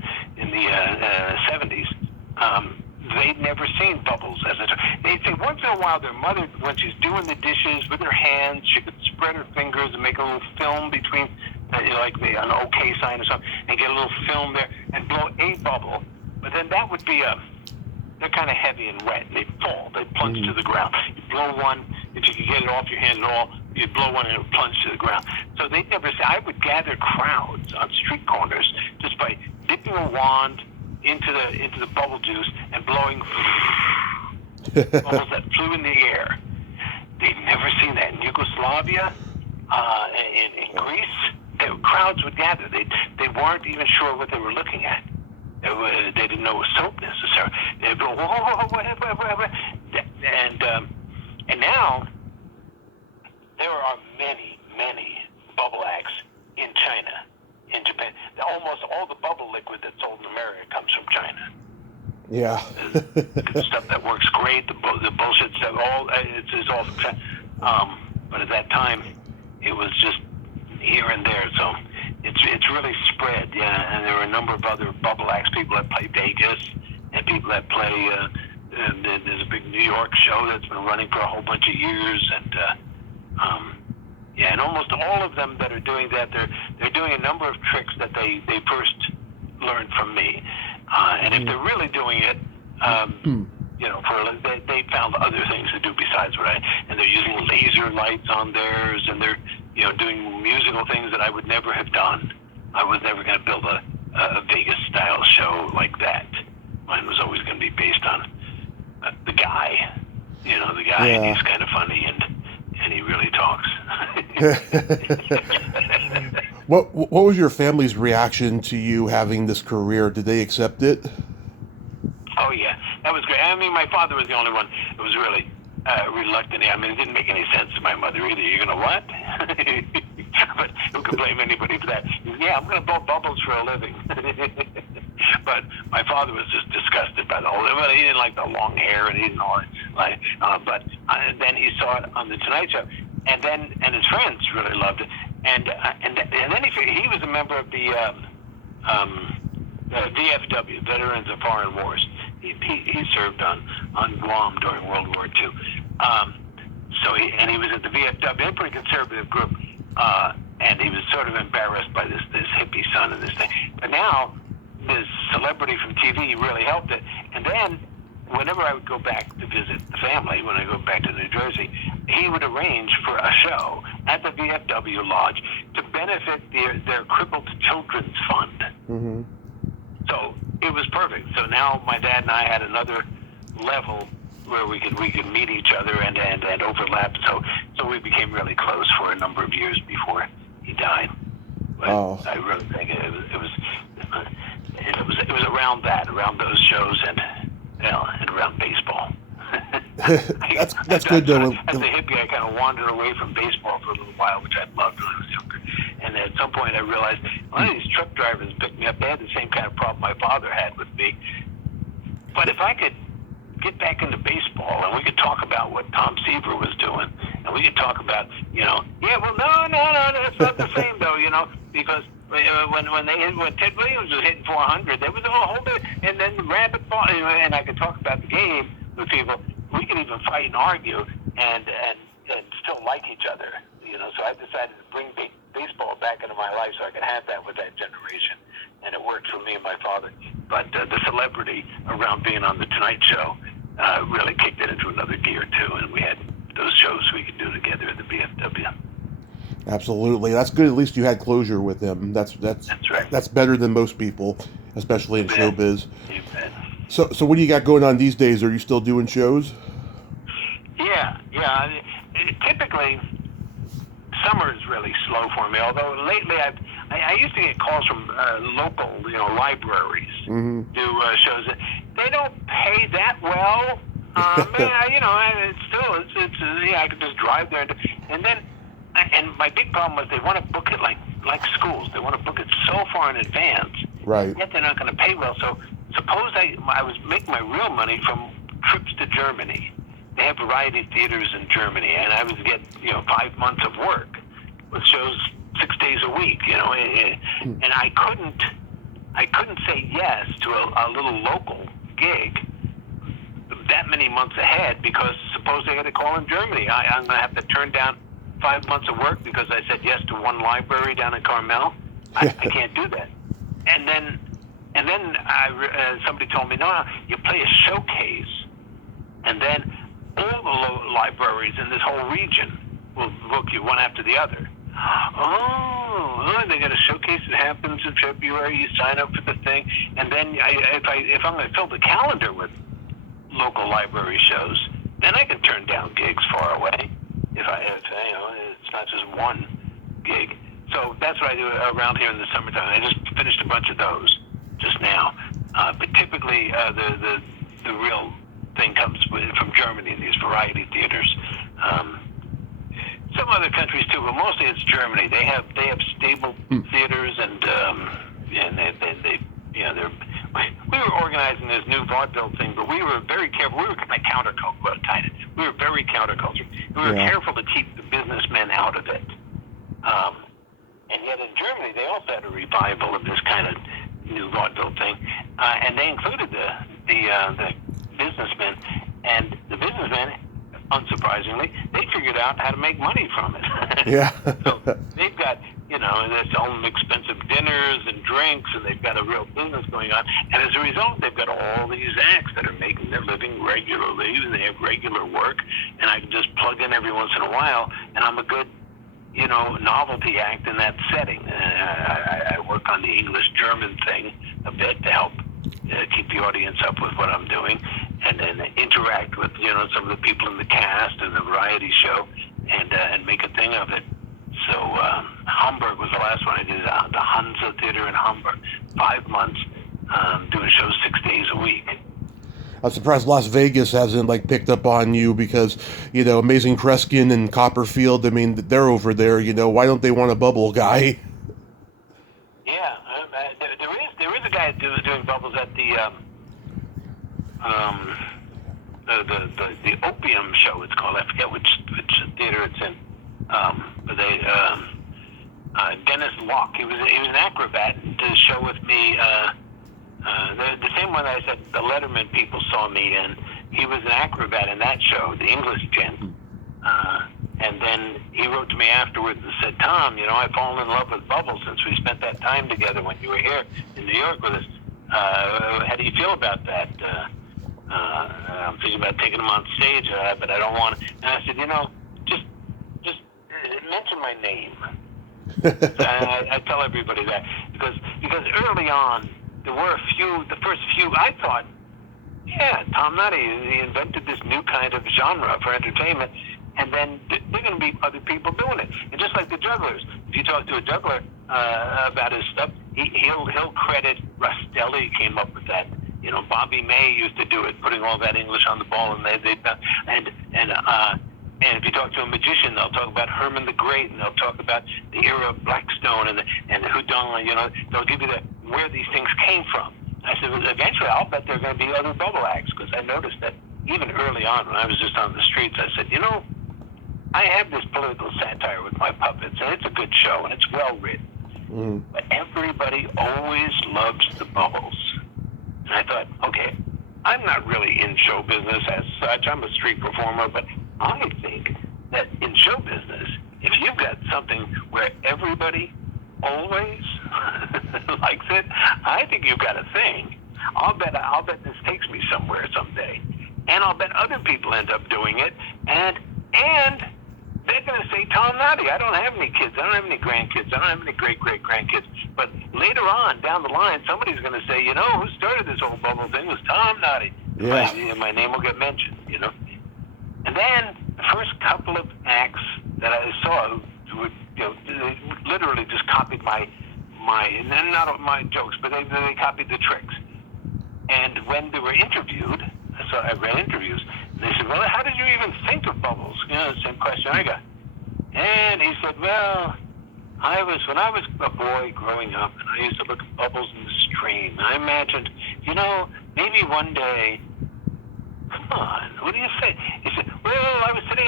70s. They'd never seen bubbles as a toy. They'd say once in a while their mother, when she's doing the dishes with her hands, she could spread her fingers and make a little film between, like an OK sign or something, and get a little film there and blow a bubble. But then that would be they're kind of heavy and wet, and they'd fall. They'd plunge to the ground. You blow one, if you could get it off your hand at all, you'd blow one and it would plunge to the ground. So they'd never say, I would gather crowds on street corners just by dipping a wand into the bubble juice and blowing bubbles that flew in the air. They'd never seen that in Yugoslavia, in Greece. Crowds would gather. They weren't even sure what they were looking at. They didn't know it was soap necessarily. They'd go, whoa, whatever. And now there are many, many bubble acts in China, in Japan. Almost all the bubble liquid that's sold in America comes from China. Yeah. The stuff that works great, the bullshit stuff, it's all from China. But at that time, it was just here and there. So it's really spread, yeah. And there are a number of other bubble acts, people that play Vegas, and people that play. And there's a big New York show that's been running for a whole bunch of years, and and almost all of them that are doing that, they're doing a number of tricks that they first learned from me, and if they're really doing it, they found other things to do besides and they're using laser lights on theirs, and they're doing musical things that I would never have done. I was never going to build a Vegas style show like that. Mine was always going to be based on the guy, and he's kind of funny and he really talks. What was your family's reaction to you having this career? Did they accept it? Oh yeah, that was great. I mean, my father was the only one who was really reluctant. I mean, it didn't make any sense to my mother either. You're gonna what? But who could blame anybody for that? Yeah, I'm gonna blow bubbles for a living. But my father was just disgusted by the whole. Well, he didn't like the long hair, and he didn't like. But then he saw it on the Tonight Show, and his friends really loved it. And then he was a member of the VFW, Veterans of Foreign Wars. He served on Guam during World War II. So he was at the VFW, a pretty conservative group, and he was sort of embarrassed by this hippie son and this thing. But now, this celebrity from TV really helped it. And then, whenever I would go back to visit the family, when I go back to New Jersey, he would arrange for a show at the VFW Lodge to benefit their crippled children's fund. Mm-hmm. So it was perfect. So now my dad and I had another level where we could meet each other and overlap. So we became really close for a number of years before he died. But I really think it was around those shows and around baseball. that's good though. As a hippie, I kind of wandered away from baseball for a little while, which I loved when I was younger. And at some point, I realized a lot of these truck drivers picked me up. They had the same kind of problem my father had with me. But if I could get back into baseball and we could talk about what Tom Seaver was doing, and we could talk about, no, that's not the same though, because when Ted Williams was hitting 400, there was a whole bit, and then the rabbit ball, and I could talk about the game with people. We could even fight and argue and still like each other, So I decided to bring baseball back into my life so I could have that with that generation, and it worked for me and my father. But the celebrity around being on the Tonight Show really kicked it into another gear too, and we had those shows we could do together at the BFW. Absolutely, that's good. At least you had closure with him. That's right. That's better than most people, especially in showbiz. So what do you got going on these days? Are you still doing shows? Yeah. Typically, summer is really slow for me. Although lately, I used to get calls from local, libraries Mm-hmm. do shows. They don't pay that well. I could just drive there, and my big problem was they want to book it like schools. They want to book it so far in advance. Right. Yet they're not going to pay well. So suppose I was making my real money from trips to Germany. They have variety theaters in Germany, and I was getting 5 months of work with shows 6 days a week. And I couldn't say yes to a little local gig that many months ahead, because suppose they had a call in Germany. I'm going to have to turn down 5 months of work because I said yes to one library down in Carmel. I can't do that. And then somebody told me, no, you play a showcase, and then all the libraries in this whole region will book you one after the other. Oh, they got a showcase that happens in February. You sign up for the thing, and then if I'm going to fill the calendar with local library shows, then I can turn down gigs far away. If it's not just one gig. So that's what I do around here in the summertime. I just finished a bunch of those just now. But typically, the real thing comes from Germany, these variety theaters. Some other countries too, but mostly it's Germany. They have stable theaters, and they're. We were organizing this new vaudeville thing, but we were very careful. We were kind of counterculture. We were very counterculture. We were careful to keep the businessmen out of it. And yet in Germany, they also had a revival of this kind of new vaudeville thing, and they included the businessmen. And the businessmen, unsurprisingly, they figured out how to make money from it. Yeah. So they've got, their own expensive dinners and drinks, and they've got a real business going on. And as a result, they've got all these acts that are making their living regularly, and they have regular work. And I can just plug in every once in a while, and I'm a good, novelty act in that setting. I work on the English-German thing a bit to help keep the audience up with what I'm doing, and then interact with some of the people in the cast and the variety show, and make a thing of it. So Hamburg was the last one I did, the Hansa Theater in Hamburg. 5 months doing shows 6 days a week. I'm surprised Las Vegas hasn't picked up on you, because Amazing Kreskin and Copperfield. I mean, they're over there. Why don't they want a bubble guy? Yeah, there is a guy who's doing bubbles at the Opium Show. It's called. I forget which theater it's in. But Dennis Locke. He was an acrobat. Did a show with me. The same one I said the Letterman people saw me in. He was an acrobat in that show, the English gent. And then he wrote to me afterwards and said, Tom, I've fallen in love with Bubbles since we spent that time together when you were here in New York with us. How do you feel about that? I'm thinking about taking him on stage, but I don't want to. And I said, just mention my name. I tell everybody that because early on, there were the first few, I thought, Tom Noddy, he invented this new kind of genre for entertainment, and then there are going to be other people doing it. And just like the jugglers, if you talk to a juggler about his stuff, he'll credit Rastelli came up with that. Bobby May used to do it, putting all that English on the ball, and if you talk to a magician, they'll talk about Herman the Great, and they'll talk about the era of Blackstone and the Houdon. They'll give you where these things came from. I said, well, eventually, I'll bet there are going to be other bubble acts, because I noticed that even early on, when I was just on the streets, I said, I have this political satire with my puppets, and it's a good show, and it's well written. But everybody always loves the bubbles. And I thought, okay, I'm not really in show business as such. I'm a street performer, but I think that in show business, if you've got something where everybody always likes it, I think you've got a thing. I'll bet this takes me somewhere someday, and I'll bet other people end up doing it, and then they're going to say Tom Noddy. I don't have any kids. I don't have any grandkids. I don't have any great-great-grandkids. But later on, down the line, somebody's going to say, you know, who started this whole bubble thing was Tom Noddy. Yeah. My name will get mentioned, you know. And then the first couple of acts that I saw would, you know, they literally just copied my not my jokes, but they copied the tricks. And when they were interviewed, so I read interviews, and they said, well, how did you even think of bubbles? You know, the same question I got. And he said, well, when I was a boy growing up, and I used to look at bubbles in the stream, and I imagined, you know, maybe one day, come on, what do you say? He said, well, I was sitting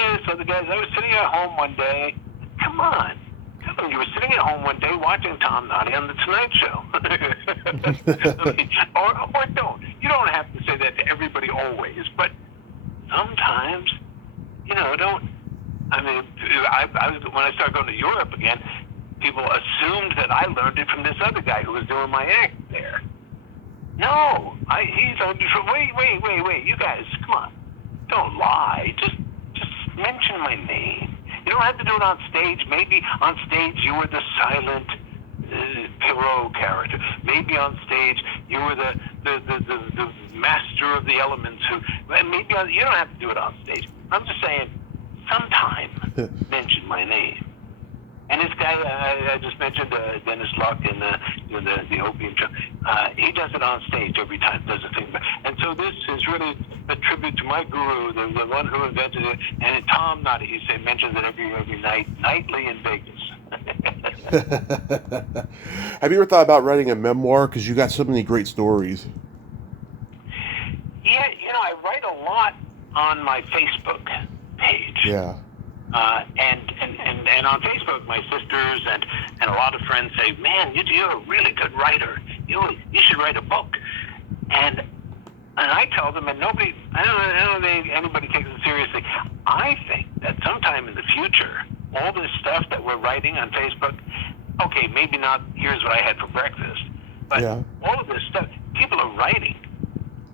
at home one day. Come on. You were sitting at home one day watching Tom Noddy on The Tonight Show. I mean, or don't. You don't have to say that to everybody always, but sometimes, you know, don't. I mean, when I started going to Europe again, people assumed that I learned it from this other guy who was doing my act there. No, he's on. Wait, you guys, come on, don't lie. Just mention my name. You don't have to do it on stage. Maybe on stage you were the silent Perot character. Maybe on stage you were the master of the elements. Maybe you don't have to do it on stage. I'm just saying, sometime mention my name. And this guy I just mentioned, Dennis Locke in the Opium Show, he does it on stage every time, does a thing. And so this is really a tribute to my guru, the one who invented it. And Tom Noddy, he mentions it every night, nightly in Vegas. Have you ever thought about writing a memoir? Because you got so many great stories. Yeah, you know, I write a lot on my Facebook page. Yeah. And on Facebook, my sisters and a lot of friends say, man, you're a really good writer. You should write a book. And I tell them, and I don't think anybody takes it seriously. I think that sometime in the future, all this stuff that we're writing on Facebook, okay, maybe not here's what I had for breakfast, but all of this stuff, people are writing.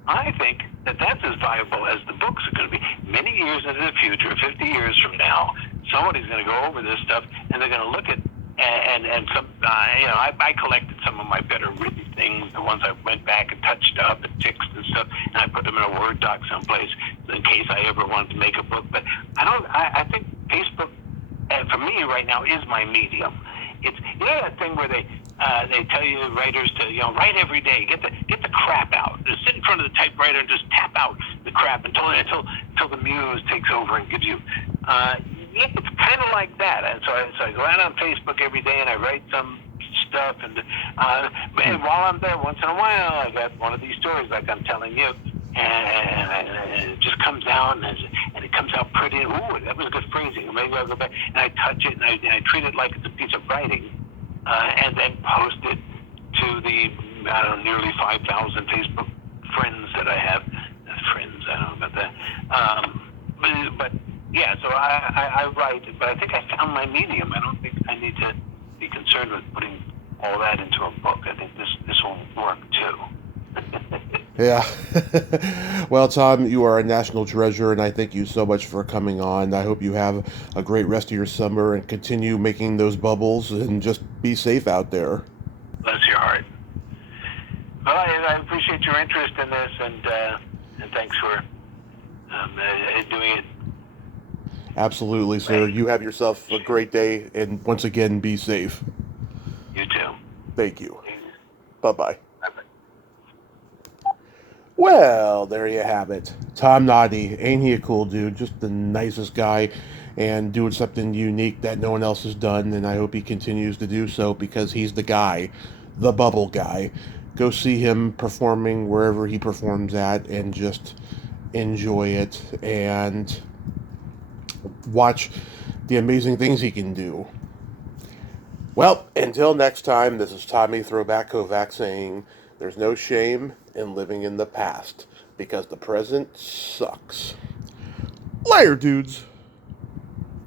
I think that that's as viable as the books are going to be. Many years into the future, 50 years from now, somebody's going to go over this stuff, and they're going to look at, and some, you know, I collected some of my better written things, the ones I went back and touched up and fixed and stuff, and I put them in a Word doc someplace in case I ever wanted to make a book. But I think Facebook, for me right now, is my medium. It's, you know, that thing where they tell you writers to, you know, write every day, get the crap out. Just sit in front of the typewriter and just tap out the crap until the muse takes over and gives you. It's kind of like that. And so I go out on Facebook every day and I write some stuff. And while I'm there, once in a while, I got one of these stories like I'm telling you, and it just comes out and it comes out pretty. Ooh, that was good phrasing. Maybe I'll go back and I touch it and I treat it like it's a piece of writing. And then post it to the, I don't know, nearly 5,000 Facebook friends that I have. Friends, I don't know about that. But yeah, so I write, but I think I found my medium. I don't think I need to be concerned with putting all that into a book. I think this will work too. Yeah. Well, Tom, you are a national treasure, and I thank you so much for coming on. I hope you have a great rest of your summer and continue making those bubbles and just be safe out there. Bless your heart. Well, I appreciate your interest in this, and thanks for doing it. Absolutely, sir. You have yourself a great day, and once again, be safe. You too. Thank you. Bye-bye. Well, there you have it. Tom Noddy. Ain't he a cool dude? Just the nicest guy and doing something unique that no one else has done, and I hope he continues to do so because he's the guy, the bubble guy. Go see him performing wherever he performs at and just enjoy it and watch the amazing things he can do. Well, until next time, this is Tommy Throwback Kovac saying there's no shame in living in the past because the present sucks. Later, dudes.